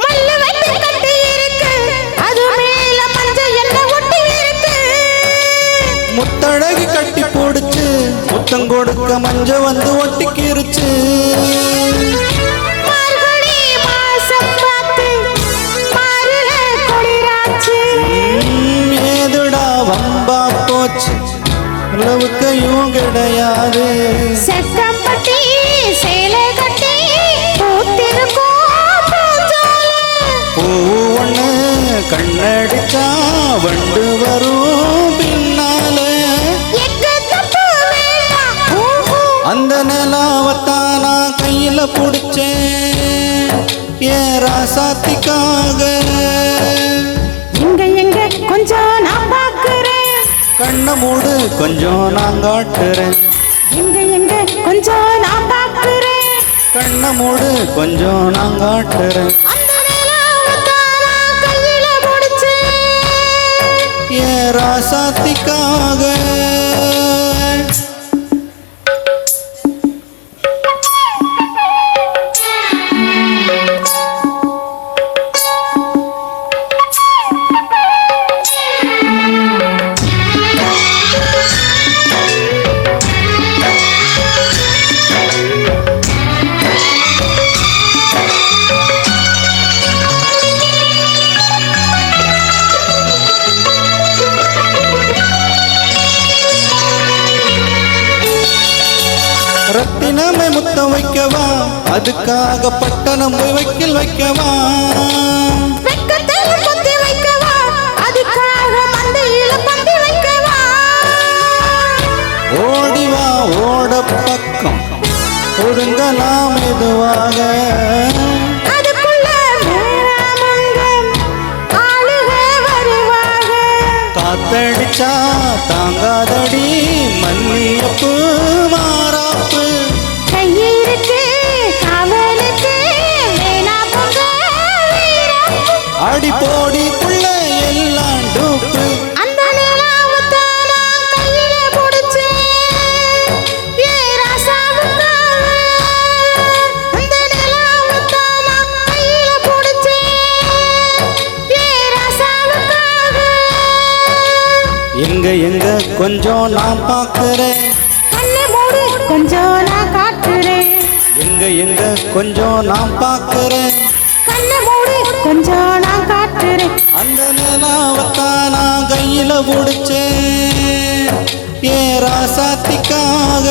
மல்லு வைத்து கட்டி இருக்கு, அது மேல மஞ்சள் எண்ணெய் ஒட்டி இருக்கு. முத்தழகி கட்டி போடுச்சு, முத்தம் கொடுக்க மஞ்ச வந்து ஒட்டிக்கிருச்சு. மார்கழி மாசம் பார்த்து மாறுல குளிராச்சு. ஏதுடா வம்பா போச்சு, அளவுக்கையும் கிடையாது. செக்கம்பட்டி சேலை கட்டி பூத்திருக்கும் பூஞ்சோலை. பூ ஒண்ணு கண்ணடிச்சா வண்டு வரும் பின்னால. எங்க தப்பு வேண்டாம். ஊஹூ. அந்த நிலாவத்தான் நான் கையில புடிச்சேன் ஏன் ராசாத்திக்காக. எங்க கொஞ்சம் நான் பார்க்கிறேன், கண்ணை மூடு கொஞ்சம் நான் காட்டுறேன். எங்க கொஞ்சம் நான் பார்க்கிறேன். கண்ணை மூடு கொஞ்சம் நான் காட்டுறேன். அந்த நிலாவைத்தான் நான் கையில பிடிச்சேன் ஏன் ராசாத்திக்காக. தினமே முத்தம் வைக்கவா அதுக்காக பட்டணம் போய் வைக்கல் வைக்கவா வெக்கத்தில் குத்தி வைக்கவா அதுக்காக மண்டையில பந்தி வைக்கவா ஓடிவா ஓட பக்கம் ஒதுங்கலாம் மெதுவாக அதுக்குள்ள மேராமங்கம் ஆளுக வருவாக காத்தடிச்சா தாங்காதடி மல்லியப்பு மாறாப்பு கையிருக்கு காவலுக்கு வேணா பொங்க வீரப்பு அடி போடிக்குள்ள எல்லாம் டூப்பு அந்த நிலாவுத்தான் நான் கையில பிடிச்சேன் ஏ ராசாவுக்காக அந்த நிலாவுத்தான் நான் கையில பிடிச்சேன் ஏ ராசாவுக்காக எங்க எங்க கொஞ்சம் நான் பார்க்கிறேன் கண்ணை மூடு கொஞ்சம் நான் காட்டுறேன் எங்க எங்க கொஞ்சம் நான் பார்க்கிறேன் கண்ணை மூடு கொஞ்சம் நான் காட்டுறேன் அந்த நிலாவத்தான் நான் கையில பிடிச்சேன் ஏ ராசாத்திக்காக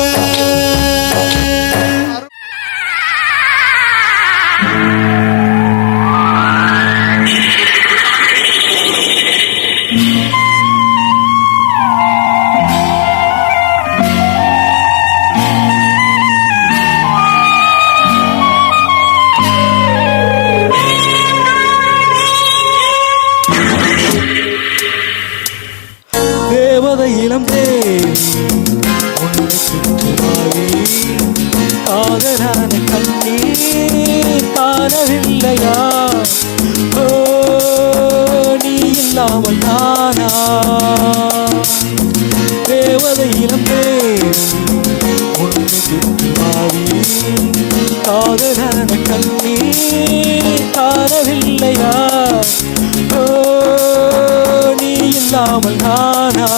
தேவதை இளம் தேவி உன்னை சுற்றுவாவி காதலான கண்ணீர் காணவில்லையா ஓ நீ இல்லாமல் நானா தேவதை இளம் தேவி உன்னை சுற்றுவாவி காதலான கண்ணீர் காணவில்லையா ஓ நீ இல்லாமல் நானா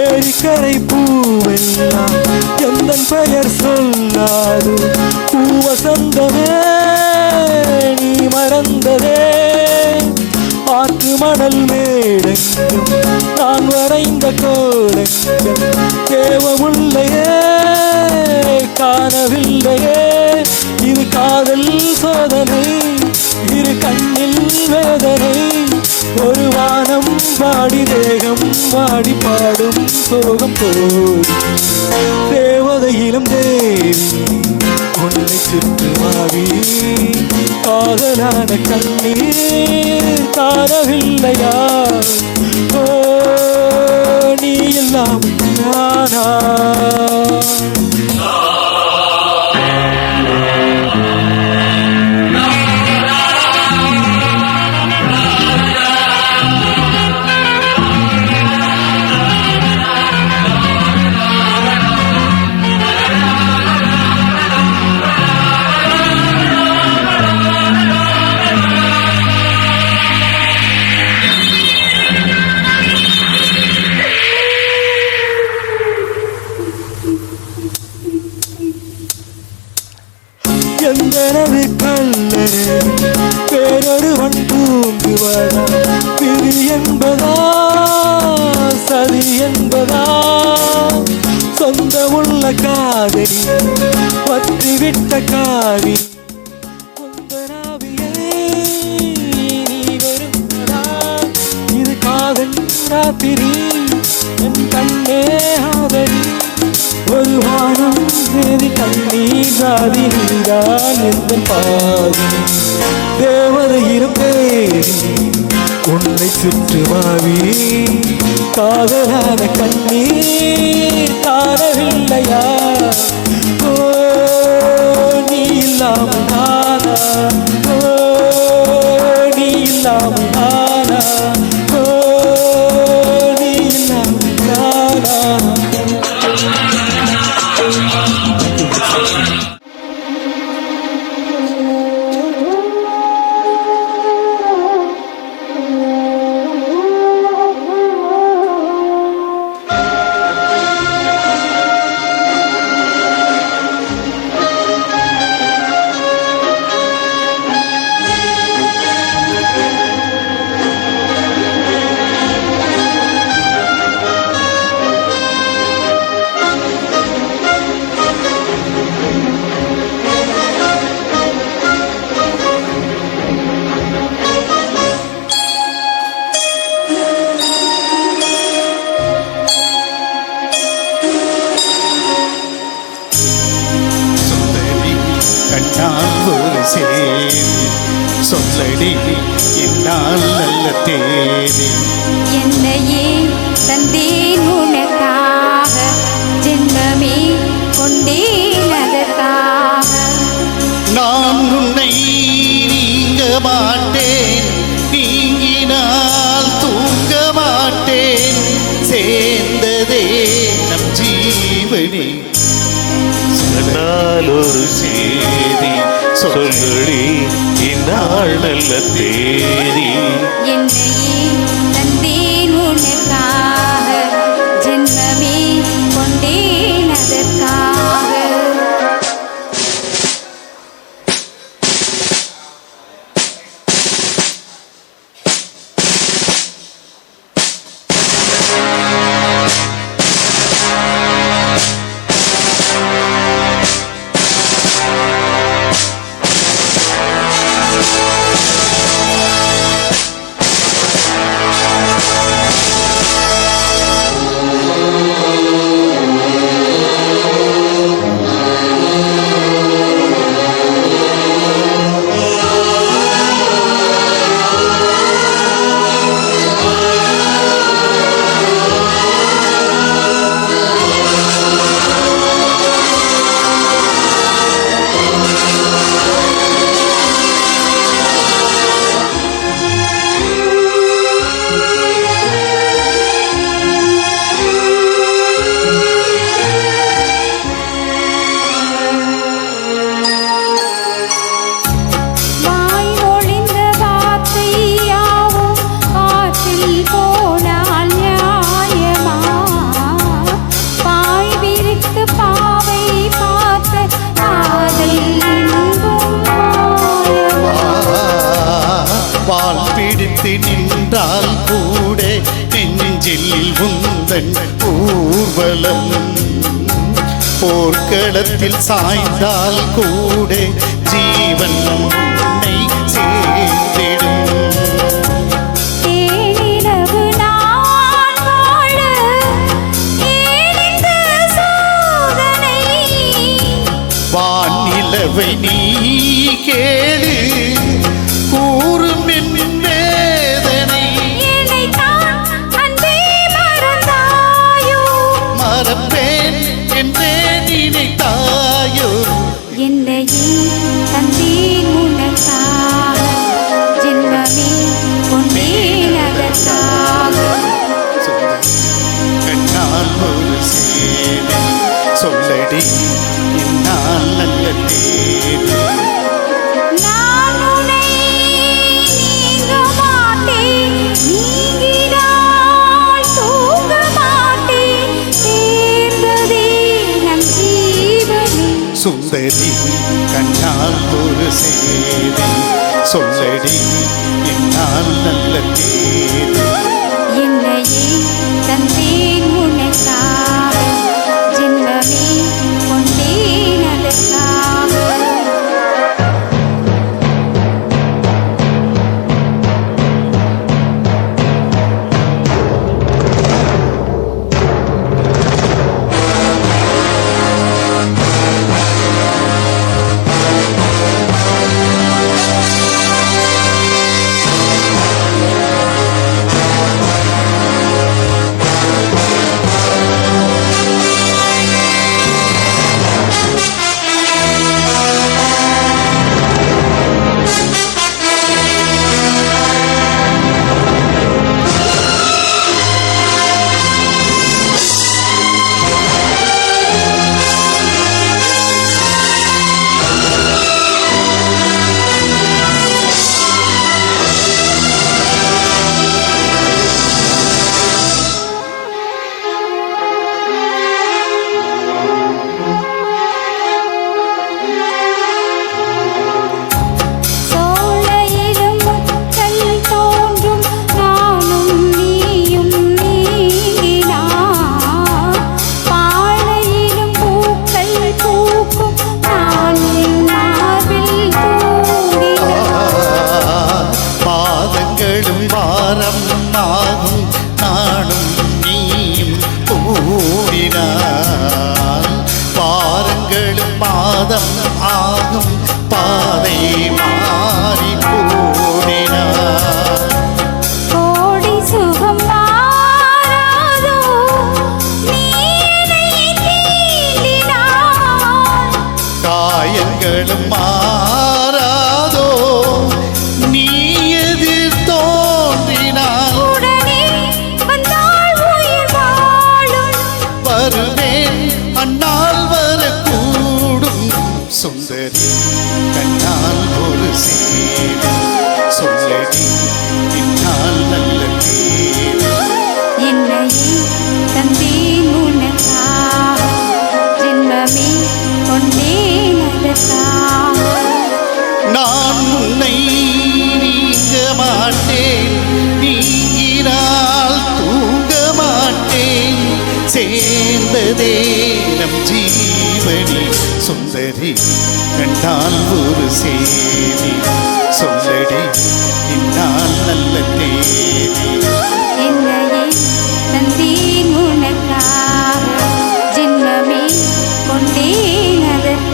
ஏரிக்கரை பூவெல்லாம் எந்தன் பெயர் சொல்லாது பூவசந்தமே நீ மறந்ததே ஆற்று மணல் மேடெங்கும் நான் வரைந்த கோலங்கள் தேவமுல்லையே காணவில்லையே இது காதல் சோதனை இரு கண்ணில் வேதனை ஒரு வானம் பாடி தேகம் பாடி பாடும் சோகம் போய் தேவதையிலும் தேவி உன்னை சுற்றுவாவி காதலான கண்ணீர் காணவில்லையா ஓ நீ எல்லாம் நானா எந்தனது கல்லறை வேறொருவன் தூங்குவதா விதி என்பதா சதி என்பதா சொந்தமுள்ள காதலி பற்றிவிட்ட காவி கொந்தனாவியை நீ வெறுப்பதா இது காதல் ராத்திரி என் கண்ணே ஆதரி ஒரு வானம் வேதி கண்ணீர் சாதி நீதான் எந்த பாதி தேவதை இருப்பேரி உன்னை சுற்றுவாவி காதலான கண்ணீர் காணவில்லையா ஓ நீ இல்லாமல் நானா ஓ நீ இல்லாமல் நானா ஓ சேதி சொல்லடி என்னால் நல்ல தேதி. என்னையே தந்தேன் உனக்காக, ஜென்மமே கொண்டேன் அதற்காக. நான் உன்னை நீங்க மாட்டேன், நீங்கினால் தூங்க மாட்டேன். சேர்ந்ததே நம் ஜீவனே சொன்னால் ஒரு சேதி சொல்லடி இந்நாள் நல்ல தேதி. என்னையே தந்தேன் உனக்காக, ஜென்மமே கொண்டேன் அதற்காக. நின்றால் கூட நெஞ்சில் உந்தன் ஊர்வலம். போர்க்களத்தில் சாய்ந்தால் கூட ஜீவன் உன்னை சேர்ந்திடும். தேனிலவு நான் வாழ ஏன் இந்த சோதனை? வானிலவை நீ கேளு கூறும் என் வேதனை. என்னைத்தான் அன்பே மறந்தாயோ? மறப்பேன் என்றே நினைத்தாயோ? என்னையே தந்தேன் உனக்காக, ஜென்மமே கொண்டேன் அதற்காக. கண்ணால் ஒரு சேதி சொல்லடி என்னால் நல்ல தேதி. நான் உன்னை நீங்க மாட்டேன், நீங்கினால் தூங்க மாட்டேன். சேர்ந்ததே நம் ஜீவனே. சுந்தரி கண்ணால் ஒரு சேதி சொல்லடி என்னால் நல்ல தேதி. என்னையே தந்தேன் உனக்காக, ஜென்மமே கொண்டேன் அதற்காக. நான் உன்னை நீங்க மாட்டேன், நீங்கினால் தூங்க மாட்டேன். சேர்ந்ததே நம் ஜீவனி சுந்தரி, கண்டால் ஒரு சேதி சொல்லடி இந்நாள் நல்ல தேதி. என்னையே தந்தேன் உனக்காக, ஜென்மமே கொண்டேன் அதற்காக.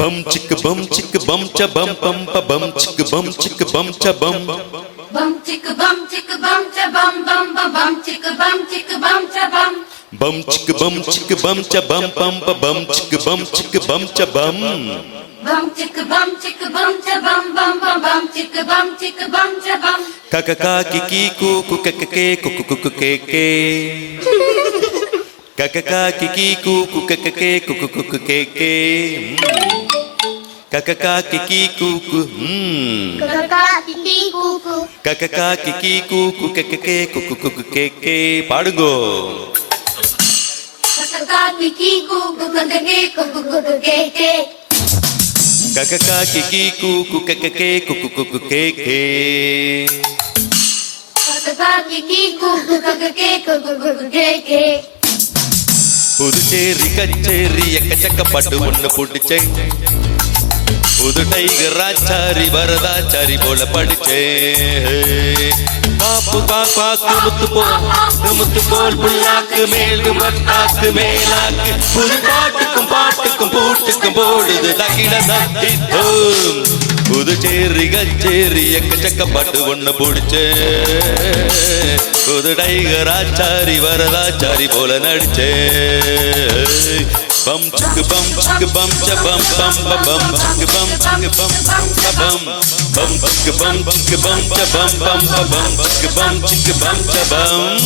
bum chicka bum chicka bum cha bum bum pa bum chicka bum cha bum. Bum chicka bum cha bum bum bum bum chicka bum cha bum. Bum chicka bum cha bum bum pa bum chicka bum cha bum. Bum chicka bum cha bum bum bum bum chicka bum cha bum. Kaka kaki ki kuku kaka ke kuku kuku ke ke. Kaka kaki ki kuku kaka ke kuku kuku ke ke. Kaka kaki ki kuku. Kaka kaki ki kuku kaka ke kuku kuku ke ke. பாடுங்கோ. Kaka ki kuku kaka ke kuku kuku ke ke. Kaka kaki kuku kaka ke kuku kuku ke ke. Kaka ki kuku kaka ke kuku kuku ke ke. Puducherry கச்சேரி எக்கச்சக்கப்பட்டு ஒண்ணு புடிச்சேன். புது tiger ராச்சாரி Varadachari போல படிச்சேன். பாப்பு பாப்பாக்கு முத்து போல் புல்லாக்கு மேலு மத்தாக்கு மேலாக்கு புது பாட்டுக்கும் பூட்டுக்கும் போடுது தகிட தத்தித்தோம். புதுச்சேரி கச்சேரி எக்கச்சக்கப்பட்டு ஒண்ணு புடிச்சேன். புது டைகர் ஆச்சாரி வரதாச்சாரி போல நடிச்சேன். bum chicka bum cha bum bum bum chicka bum cha bum bum chicka bum cha bum bum chicka bum cha bum.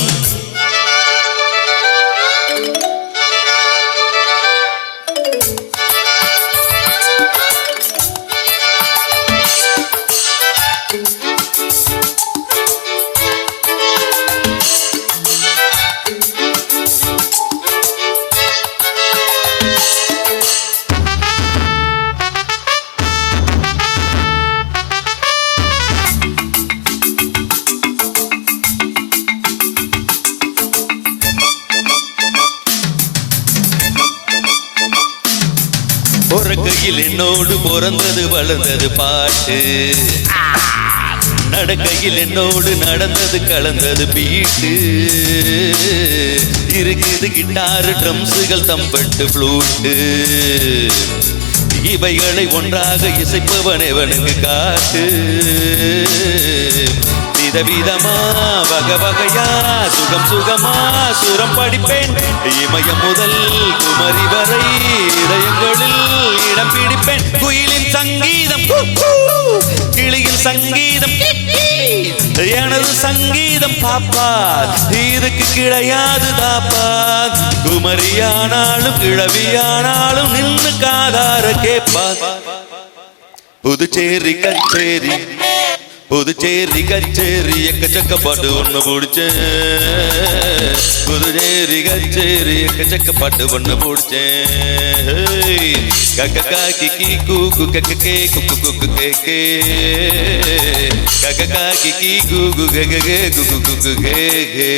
ஒரு கையில் என்னோடு பிறந்தது வளர்ந்தது பாட்டு, நடக்கையில் என்னோடு நடந்தது கலந்தது பீட்டு. இருக்குது கிட்டாரு ட்ரம்ஸுகள் தம்பட்டு ஃப்ளூட்டு, இவைகளை ஒன்றாக இசைப்பவனவனுக்கு காட்டு. விதவிதமா வகவகையா சுகம் சுகமா சுரம் படிப்பேன். இமயம் முதல் குமரி வரை இதயங்களில் இடம் பிடிப்பேன். குயிலின் சங்கீதம் கிளியின் சங்கீதம் எனது சங்கீதம் பாப்பா, இதுக்கு கிடையாது தாப்பா. குமரியானாலும் கிழவியானாலும் நின்று காதார கேப்பா. புதுச்சேரி கச்சேரி புதுச்சேரி கச்சேரி எக்கச்சக்கப்பாட்டு ஒண்ணு பிடிச்சேன். புதுச்சேரி கச்சேரி எக்கச்சக்கப்பாட்டு ஒண்ணு பிடிச்சேன். கக்க காக்கி கீ கூக்கு கக்க கே குக்கு குக்கு கே கே. கக்க காக்கி கீ கூக்கு கக்க கே குக்கு குக்கு கே கே.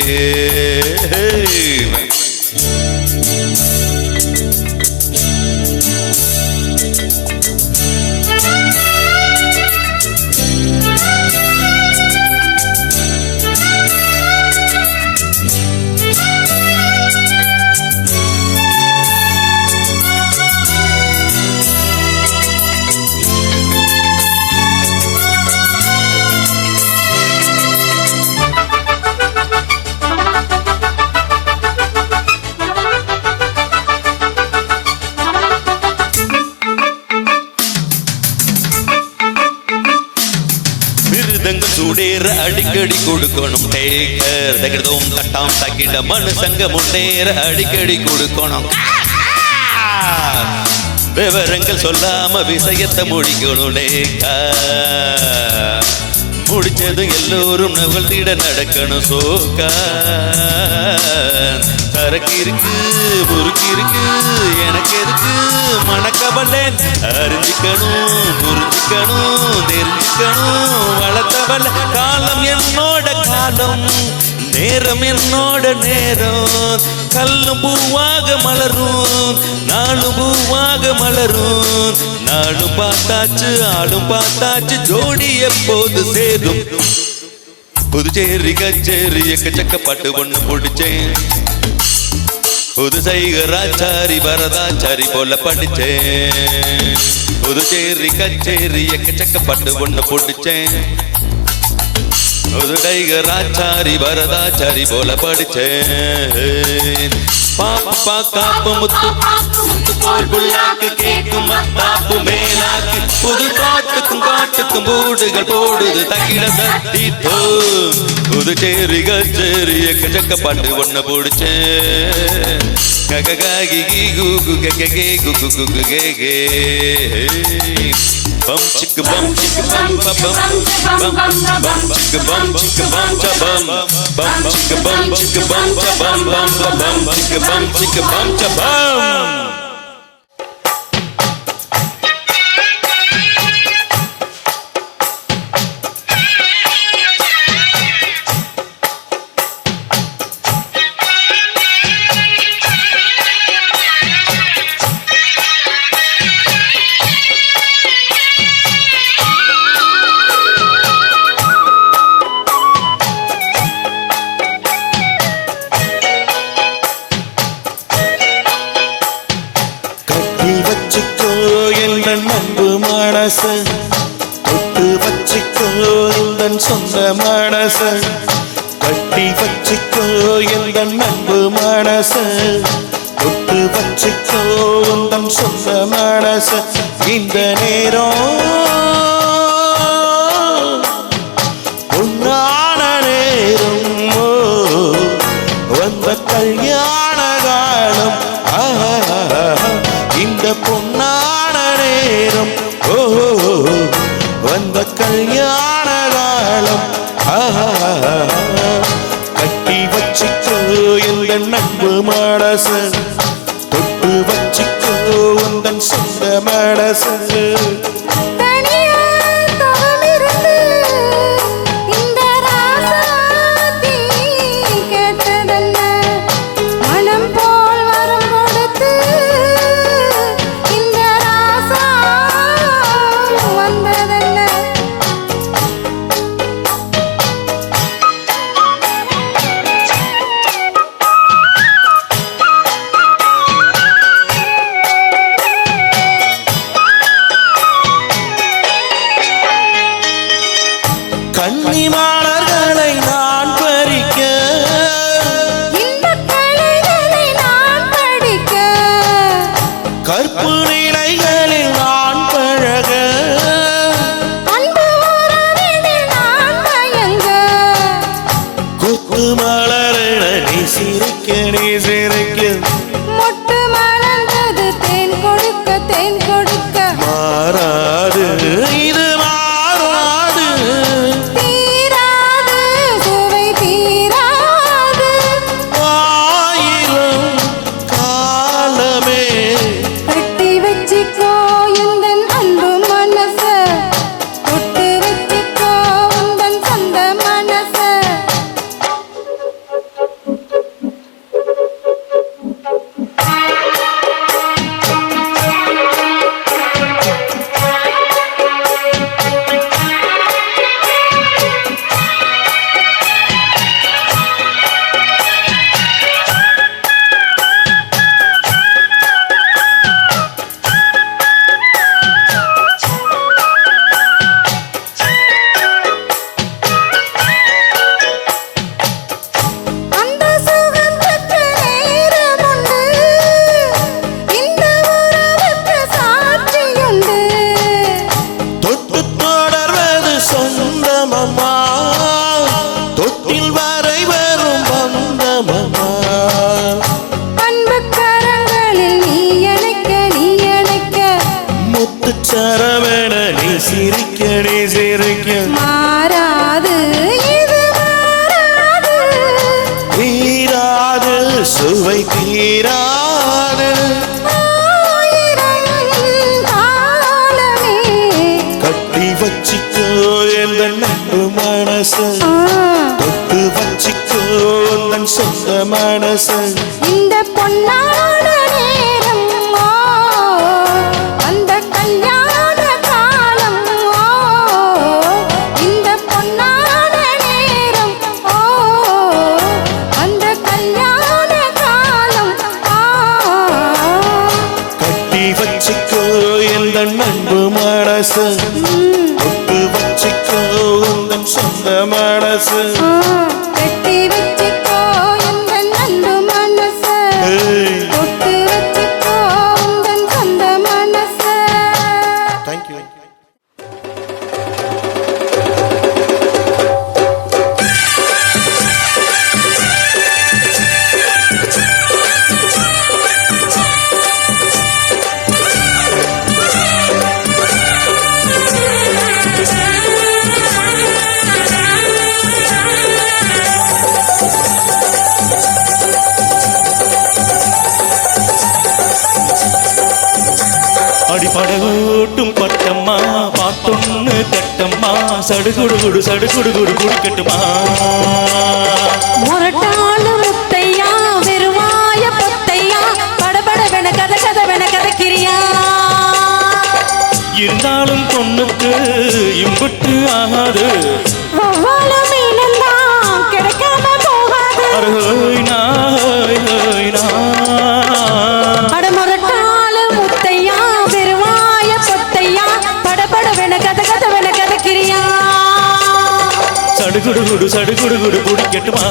சூடேற அடிக்கடி கொடுக்கணும் டேக்கர். தகிடதும் தட்டாம் தகிட மனுசங்க முன்னேற அடிக்கடி கொடுக்கணும். விவரங்கள் சொல்லாம விஷயத்தை முடிக்கணும் டேக்கர். முடிச்சது எல்லோரும் நவழ்த்திட நடக்கணும் சோக்கா. சரக்கு இருக்கு முறுக்கு இருக்கு எனக்கு எதுக்கு மணக்கவலை. அறிஞ்சிக்கணும் புரிஞ்சிக்கணும் தெரிஞ்சிக்கணும் வளர்த்தவள. காலம் என்னோட காலம் நேரம் என்னோட நேரம். கல்லும் பூவாக மலரும் நாளும் பூவாக மலரும். நாளும் பார்த்தாச்சு ஆளும் பார்த்தாச்சு ஜோடி எப்போது சேரும். புதுச்சேரி கச்சேரி எக்கச்சக்கப்பட்டு ஒண்ணு பிடிச்சேன். புது சைகராச்சாரி வரதாச்சாரி போல படிச்சேன். புதுச்சேரி கச்சேரி எக்கச்சக்கப்பட்டு ஒண்ணு பிடிச்சேன் ஒரு டைகர் ஆச்சாரி வரதாச்சாரி போல படிச்சேன் பாப்பா காப்பு முத்து புல்லாக்கு கேக்கும் மத்தாப்பு மேலாக்கு புது பாட்டுக்கும் காட்டுக்கும் பூடுகள் போடுது தக்கிட தட்டி புதுச்சேரி கச்சேரி எக்கச்சக்கப்பட்டு ஒண்ணு பிடிச்சேன் கககாகி கூகு கககே குகு குகு K bum chicka bum chicka bum ba bum bum chicka bum cha bum chicka bum cha bum bum chicka bum cha bum. தொட்டு வச்சுக்கோ எந்தன் சொந்த மனச கட்டி வச்சுக்கோ எந்தன் அன்பு மனச தொட்டு வச்சுக்கோ எந்தன் சொந்த மனச இந்த நேரம் பொன்னான நேரம் வந்த கல்யாண காலம் இந்த பொன்னான நேரம் வந்த கல்யாண காலம் கட்டி வச்சுக்கோ எந்த அன்பு மனச தொட்டு வச்சுக்கோ உந்தன் சொந்த மனச கன்னிமாளர்களை நான் பறிக்க இந்த கலைகளை நான் படிக்க கற்பு நிலைகளில் நான் பழக அன்பு உறவினில் நான் மயங்க கொத்து மலரென நீ சிரிக்க மொட்டு மலர்ந்தது தேன் கொடுக்க மாறாது இது மாறாது தீராது சுவை தீராது ஆயிரம் காலமே கட்டி வச்சிக்கோ எந்தன் அன்பு மனச தொட்டு வச்சிக்கோ உந்தன் சொந்த மனச அந்த சுகத்துக்கு நேரமுண்டு இந்த உறவுக்கு சாட்சியுண்டு தொட்டு தொடர்வது சொந்தமம்மா தொட்டில் வரை வரும் பந்தமம்மா அன்பு கரங்களில் நீ அணைக்க முத்துச்சரவென நீ சிரிக்க மாறாது இது மாறாது தீராது சுவை தீராது ஆயிரம் காலமே கட்டி வச்சிக்கோ எந்த அன்பு மனச தொட்டு வச்சிக்கோ உந்தன் சொந்த மனச இந்த பொன்னான நேரம் அந்த கல்யாண காலம் இந்த பொன்னான நேரம் அந்த கல்யாண காலம் கட்டி வச்சிக்கோ எந்த அன்பு மனசு தொட்டு வச்சுக்கோ உந்தன் சொந்த மனசு கட்டி வச்சுக்கோ எந்தன் அன்பு மனசு தொட்டு வச்சுக்கோ உந்தன் சொந்த மனசு. தேங்க்யூ. அடிப்படகூட்டும் பட்டம்மா பாட்டொன்னு கட்டம்மா சடுகுடுகுடு சடுகுடுகுடு குடிக்கட்டுமா முரட்டாளு முத்தையா வெறுவாய பொத்தையா படபடவென கதை கதவென கதைக்கிறியா இருந்தாலும் பொண்ணுக்கு இம்புட்டு ஆகாது ஒவ்வொரு மீனெல்லாம் கிடைக்காம போகாது. அருகோய்னா அடமுரட்டாளு முத்தையா வெறுவாய பொத்தையா படபடவென கதை கதவென கதைக்கிறியா சடுகுடுகுடு சடுகுடுகுடு குடிக்கட்டுமா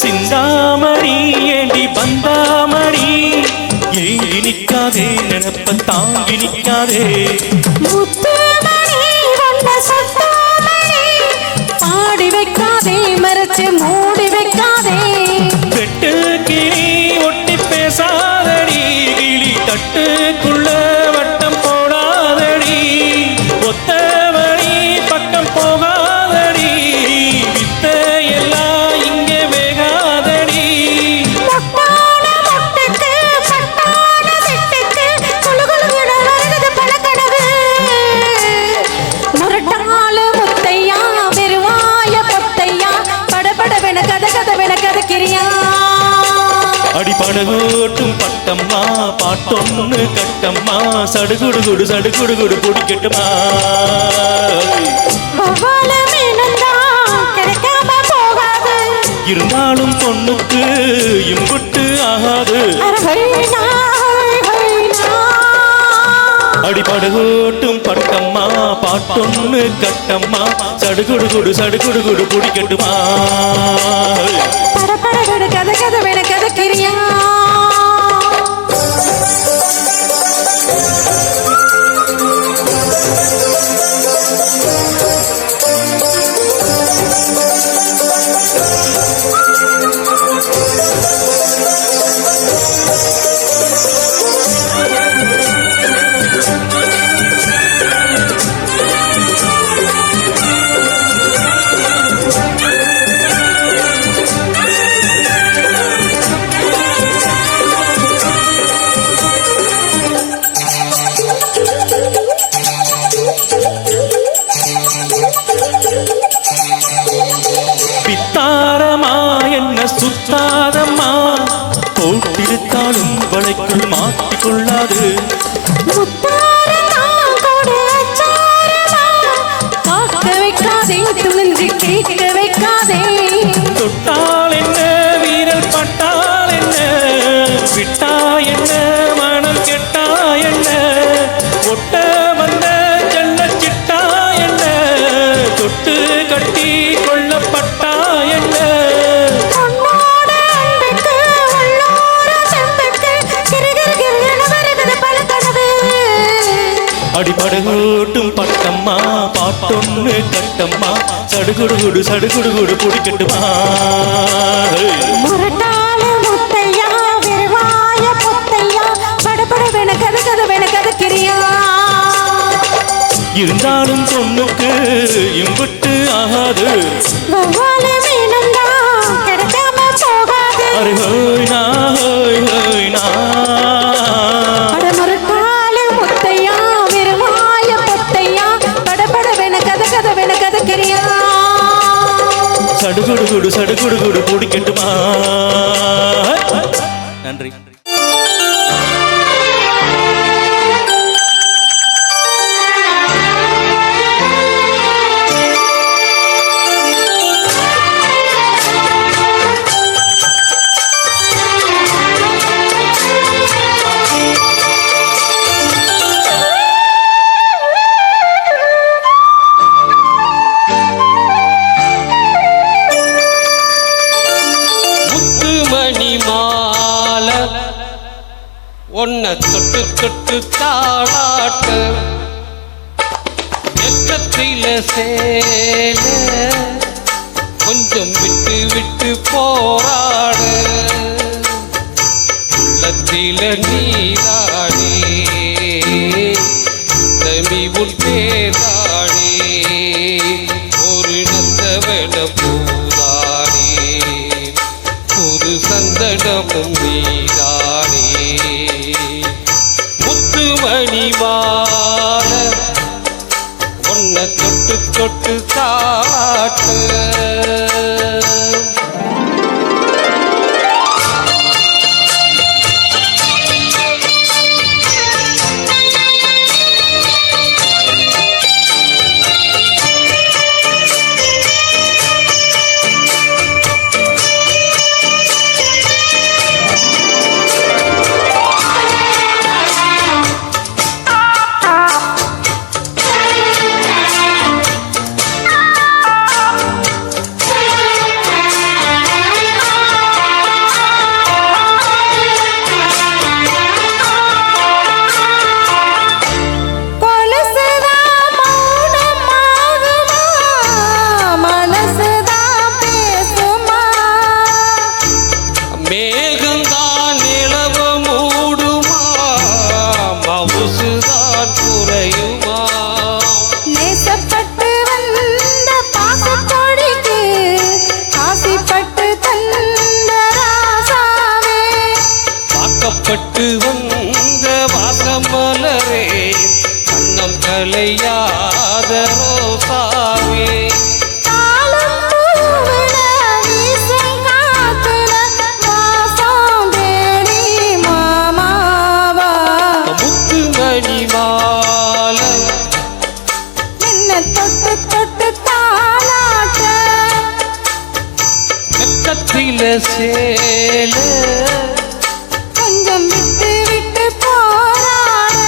சிந்தாமணி ஏண்டி பந்தாமணி ஏங்கி நிற்காதே நினப்ப தாங்கி நிற்காதே முத்துமணி வண்ண சத்தமணி பாடி வைக்காதே மறைச்சு மூடி வைக்காதே வெட்டு கிளி ஒட்டி பேசாதடி கிளி தட்டுக்குள்ள வட்டம் போடாதடி ஒத்தவழி பக்கம் போகாதடி வித்த எல்லாம் இங்கே வேகாதடி மொட்டான மொட்டுக்கு பட்டான சிட்டுக்கு குளு குளு குளு வருகிறது பழக்கடவு முரட்டாளு முத்தையா வெறுவாய பொத்தையா படபடவென கதை கதவென கதைக்கிறியா அடிப்படகோட்டும் பட்டம்மா பாட்டொன்னு கட்டம்மா சடுகுடுகுடு சடுகுடுகுடு குடிக்கட்டுமா ஒவ்வொரு மீனெல்லாம் கிடைக்காம போகாது. இருந்தாலும் பொண்ணுக்கு இம்புட்டு ஆகாது அட வைனா, வைனா. அடிப்படகோட்டும் பட்டம்மா பாட்டொன்னு கட்டம்மா சடுகுடுகுடு சடுகுடுகுடு குடிக்கட்டுமா படபடவென கதை கதவென கதைக்கிறியா பித்தாரமா என்ன சுத்தாதம்மா போட்டிருத்தாலும் வளைக்குள் மாட்டிக்கொள்ளாது முத்தாரமா கொடு அச்சாரமா காக்க வைக்காதே துணிஞ்சு கேட்க வைக்காதே தொட்டால் என்ன வீரல் பட்டால் என்ன விட்டா என்ன மனம் கெட்டா என்ன ஒட்ட வந்த செல்ல சிட்டா என்ன தொட்டு கட்டி கொள்ளப்பட்டா என்ன உன்னோட அன்புக்கு உள்ளோர செம்புக்கு கிறுகிறு கிறுகிறுன்னு வருகிறது பழக்கடவு அடிப்படகோட்டும் பட்டம்மா பாட்டொன்னு கட்டம்மா சடுகுடுகுடு சடுகுடுகுடு குடிக்கட்டுமா முரட்டாளு முத்தையா வெறுவாய பொத்தையா படபடவென கதை கதவென கதைக்கிறியா இருந்தாலும் பொண்ணுக்கு இம்புட்டு ஆகாது ஒவ்வொரு மீனெல்லாம் கிடைக்காம போகாது. அருகோய் நான் குடு குடு சடு குடு குடு குடிக்கட்டுமா? நன்றி. ஒன்ன தொட்டு தொட்டு தாளாட்டு எக்கத்தில சேல கொஞ்சம் விட்டு விட்டு போராடு உள்ளத்தில நீராடி தமி உன் பேராடி ஒரு நந்தவன பூதாடி ஒரு சந்தனமும் நீராடி மணிமால ஒன்ன தொட்டு தொட்டு தாட்டு பட்டு வந்த வாசமலரே கண்ணம் கலையாத ரோசாவே முத்து மணிமால தொட்டு தொட்டு தாளாட்ட வெக்கத்தில சேல கொஞ்சம் விட்டு விட்டு போராட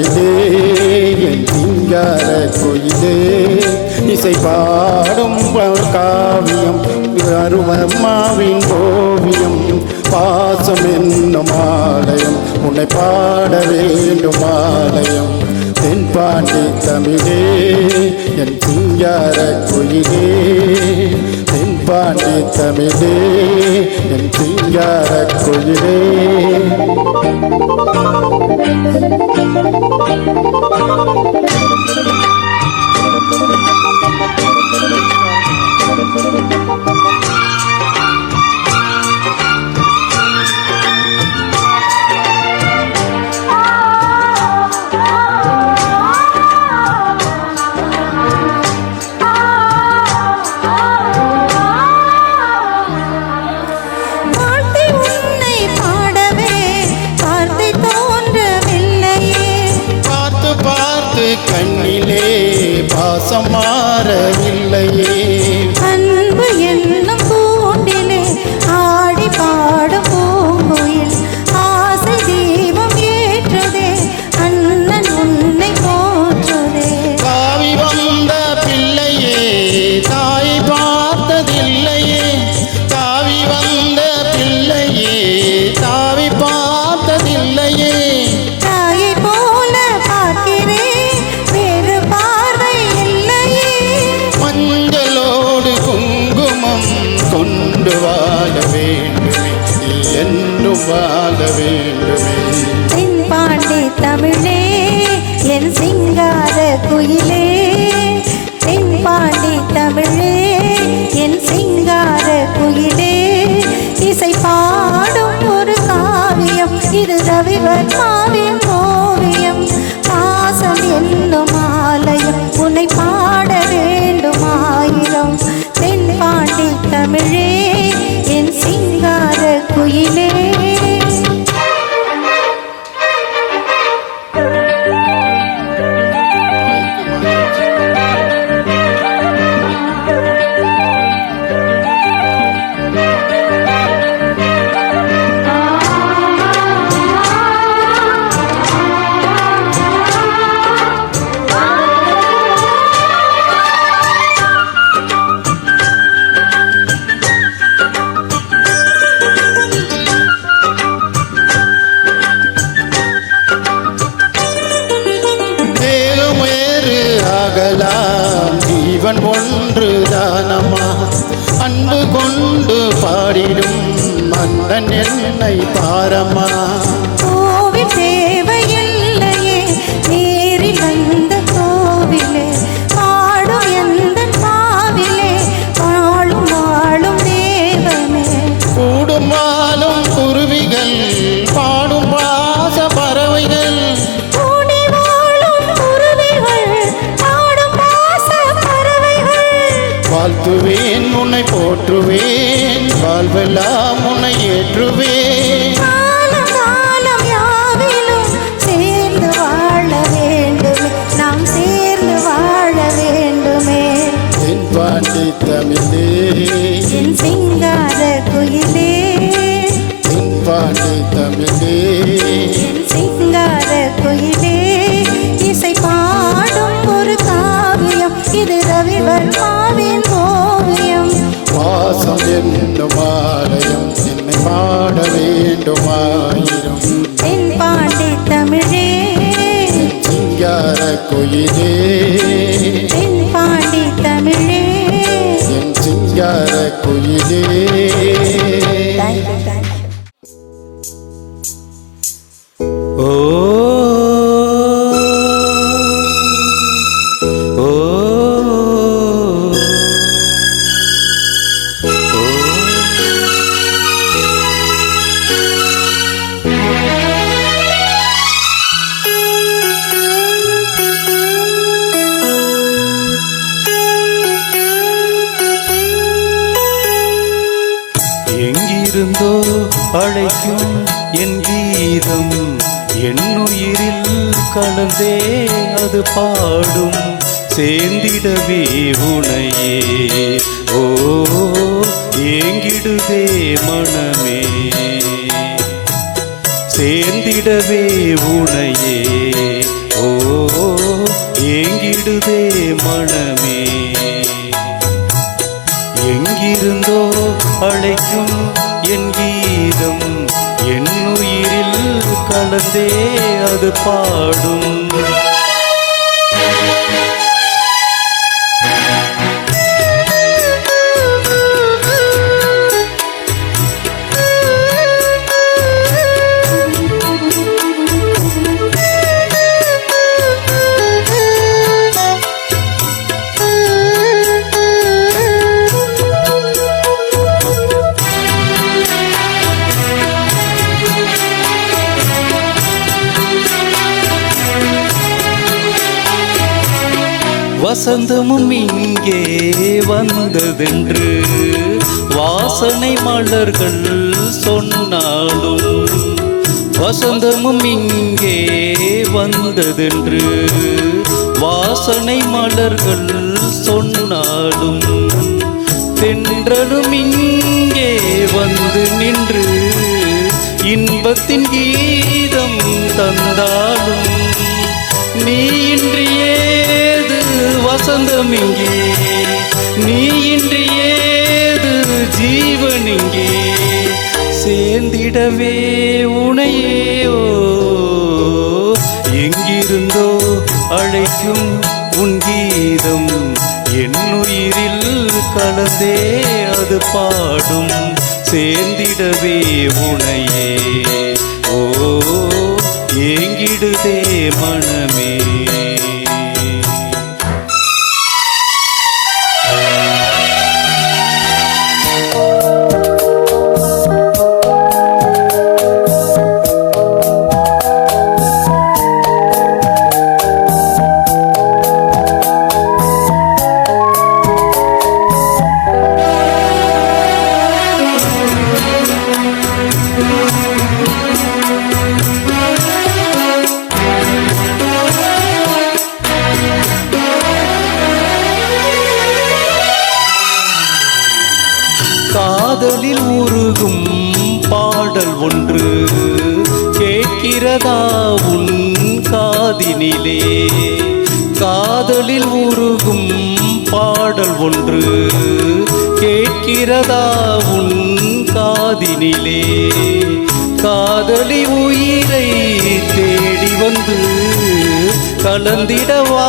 தமிழே என் சிங்கார கோயிலே இசை பாடும் காவியம் அருமம்மாவின் ஓவியம் பாசம் என்னும் ஆலயம் உன்னை பாட வேண்டும் ஆலயம் தென்பாண்டி தமிழே என் சிங்கார கோயிலே தென்பாண்டி தமிழே என் சிங்கார கோயிலே வாழ்த்தி உன்னை பாடவே வார்த்தை தோன்றவில்லையே. பார்த்து பார்த்து கண்ணிலே பாசம் மாறவில்லையே அன்பு என்னும் கூண்டிலே ஆடி பாடும் பூங்குயில் ஆசை தீபம் ஏற்றுதே அண்ணன் உன்னை போற்றுதே. தாவி வந்த பிள்ளையே தாய் பார்த்ததில்லையே தாவி வந்த பிள்ளையே தாவி பார்த்ததில்லையே தாயை போல பார்க்கிறேன் வேறு பார்வை இல்லையே. மஞ்சளோடு குங்குமம் கொண்டு வாழ வேண்டுமே நீ என்றும் வாழ வேண்டுமே தென்பாண்டி தமிழே என் சிங்கார குயிலே தென்பாண்டி தமிழே என் சிங்கார குயிலே இசை பாடும் ஒரு காவியம் இது ரவிவர்மாவின் ஓவியம் பாசம் என்னும் ஆலயம் உன்னை பாட வேண்டும் ஆயிரம் தென்பாண்டி தமிழே என் சிங்கார குயிலே. தேகம் வேறு ஆகலாம் ஜீவன் ஒன்று தானம்மா அன்பு கொண்டு பாடிடும் மன்னன் என்னை பாரம்மா கோவில் தேவையில்லையே நேரில் வந்த கோவிலே பாடும் எந்த பாவிலே வாழும் வாழும் தேவனே. கூடும் வாழும் குருவிகள் பாடும் வாச பறவைகள் கூடி வாழும் குருவிகள் பாடும் பாச பறவைகள். வாழ்த்துவேன் உன்னை போற்றுவேன் வாழ்வெல்லாம் உன்னை ஏற்றுவேன் காலம் காலம் யாவிலும் சேர்ந்து வாழ வேண்டுமே நாம் சேர்ந்து வாழ வேண்டுமே. தென்பாண்டி தமிழே என் சிங்கார குயிலே தென்பாண்டி தமிழே என் சிங்கார குயிலே இசை பாடும் ஒரு காவியம் இது ரவிவர்மாவின் ஓவியம் பாசம் என்னும் ஆலயம் என்னை பாட வேண்டும் ஆயிரம் தென்பாண்டி தமிழே சிங்கார கோயிலே தென்பாண்டி தமிழே. என் சிங்கார கோயிலே ஓ ஓ எங்கிருந்தோ அழைக்கும் என் கீதம் என்னுயிரில் கலந்தே அது பாடும் சேர்ந்திடவே உனையே ஓ ஏங்கிடுதே மனமே சேர்ந்திடவே உனையே ஓ எங்கிருந்தோ அழைக்கும் என் கீதம் என் உயிரில் கலந்தே அது பாடும். வசந்தமும் இங்கே வந்ததென்று வாசனை மலர்கள் சொன்னாலும், வசந்தமும் இங்கே வந்ததென்று வாசனை மலர்கள் சொன்னாலும், தென்றலும் இங்கே வந்து நின்று இன்பத்தின் கீதம் தந்தாலும், நீ இன்றி ஏது வசந்தம் இங்கே, நீ இன்றி ஏது ஜீவன் இங்கே, சேர்ந்திடவே உனையேயோ. எங்கிருந்தோ அழைக்கும் உன் கீதம் என் உயிரில் கலந்தே அது பாடும். சேர்ந்திடவே உனையே ஓ ஏங்கிடுதே மனமே. காதலில் உருகும் பாடல் ஒன்று கேட்கிறதா உன் காதினிலே, காதலில் உருகும் பாடல் ஒன்று கேட்கிறதா உன் காதினிலே, காதலி உயிரை தேடி வந்து கலந்திடவா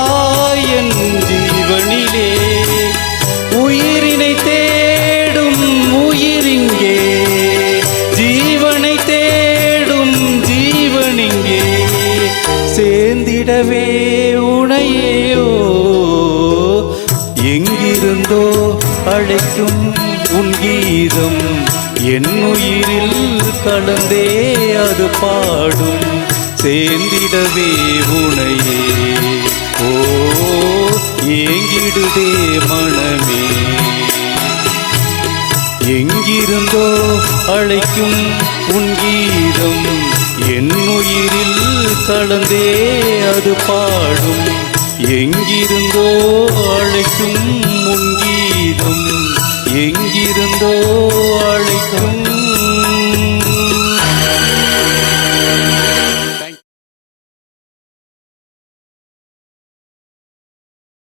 என் ஜீவனிலே, உயிரினை தேடும் உயிரிங்கே, ஜீவனை தேடும் ஜீவனிங்கே, சேர்ந்திடவே உனையேயோ. எங்கிருந்தோ அழைக்கும் உன் கீதம் என் உயிரில் கலந்தே அது பாடும். சேர்ந்திடவே உனையே ஓ ஏங்கிடுதே மனமே. எங்கிருந்தோ அழைக்கும் உன் கீதம் என் உயிரில் கலந்தே அது பாடும். எங்கிருந்தோ அழைக்கும்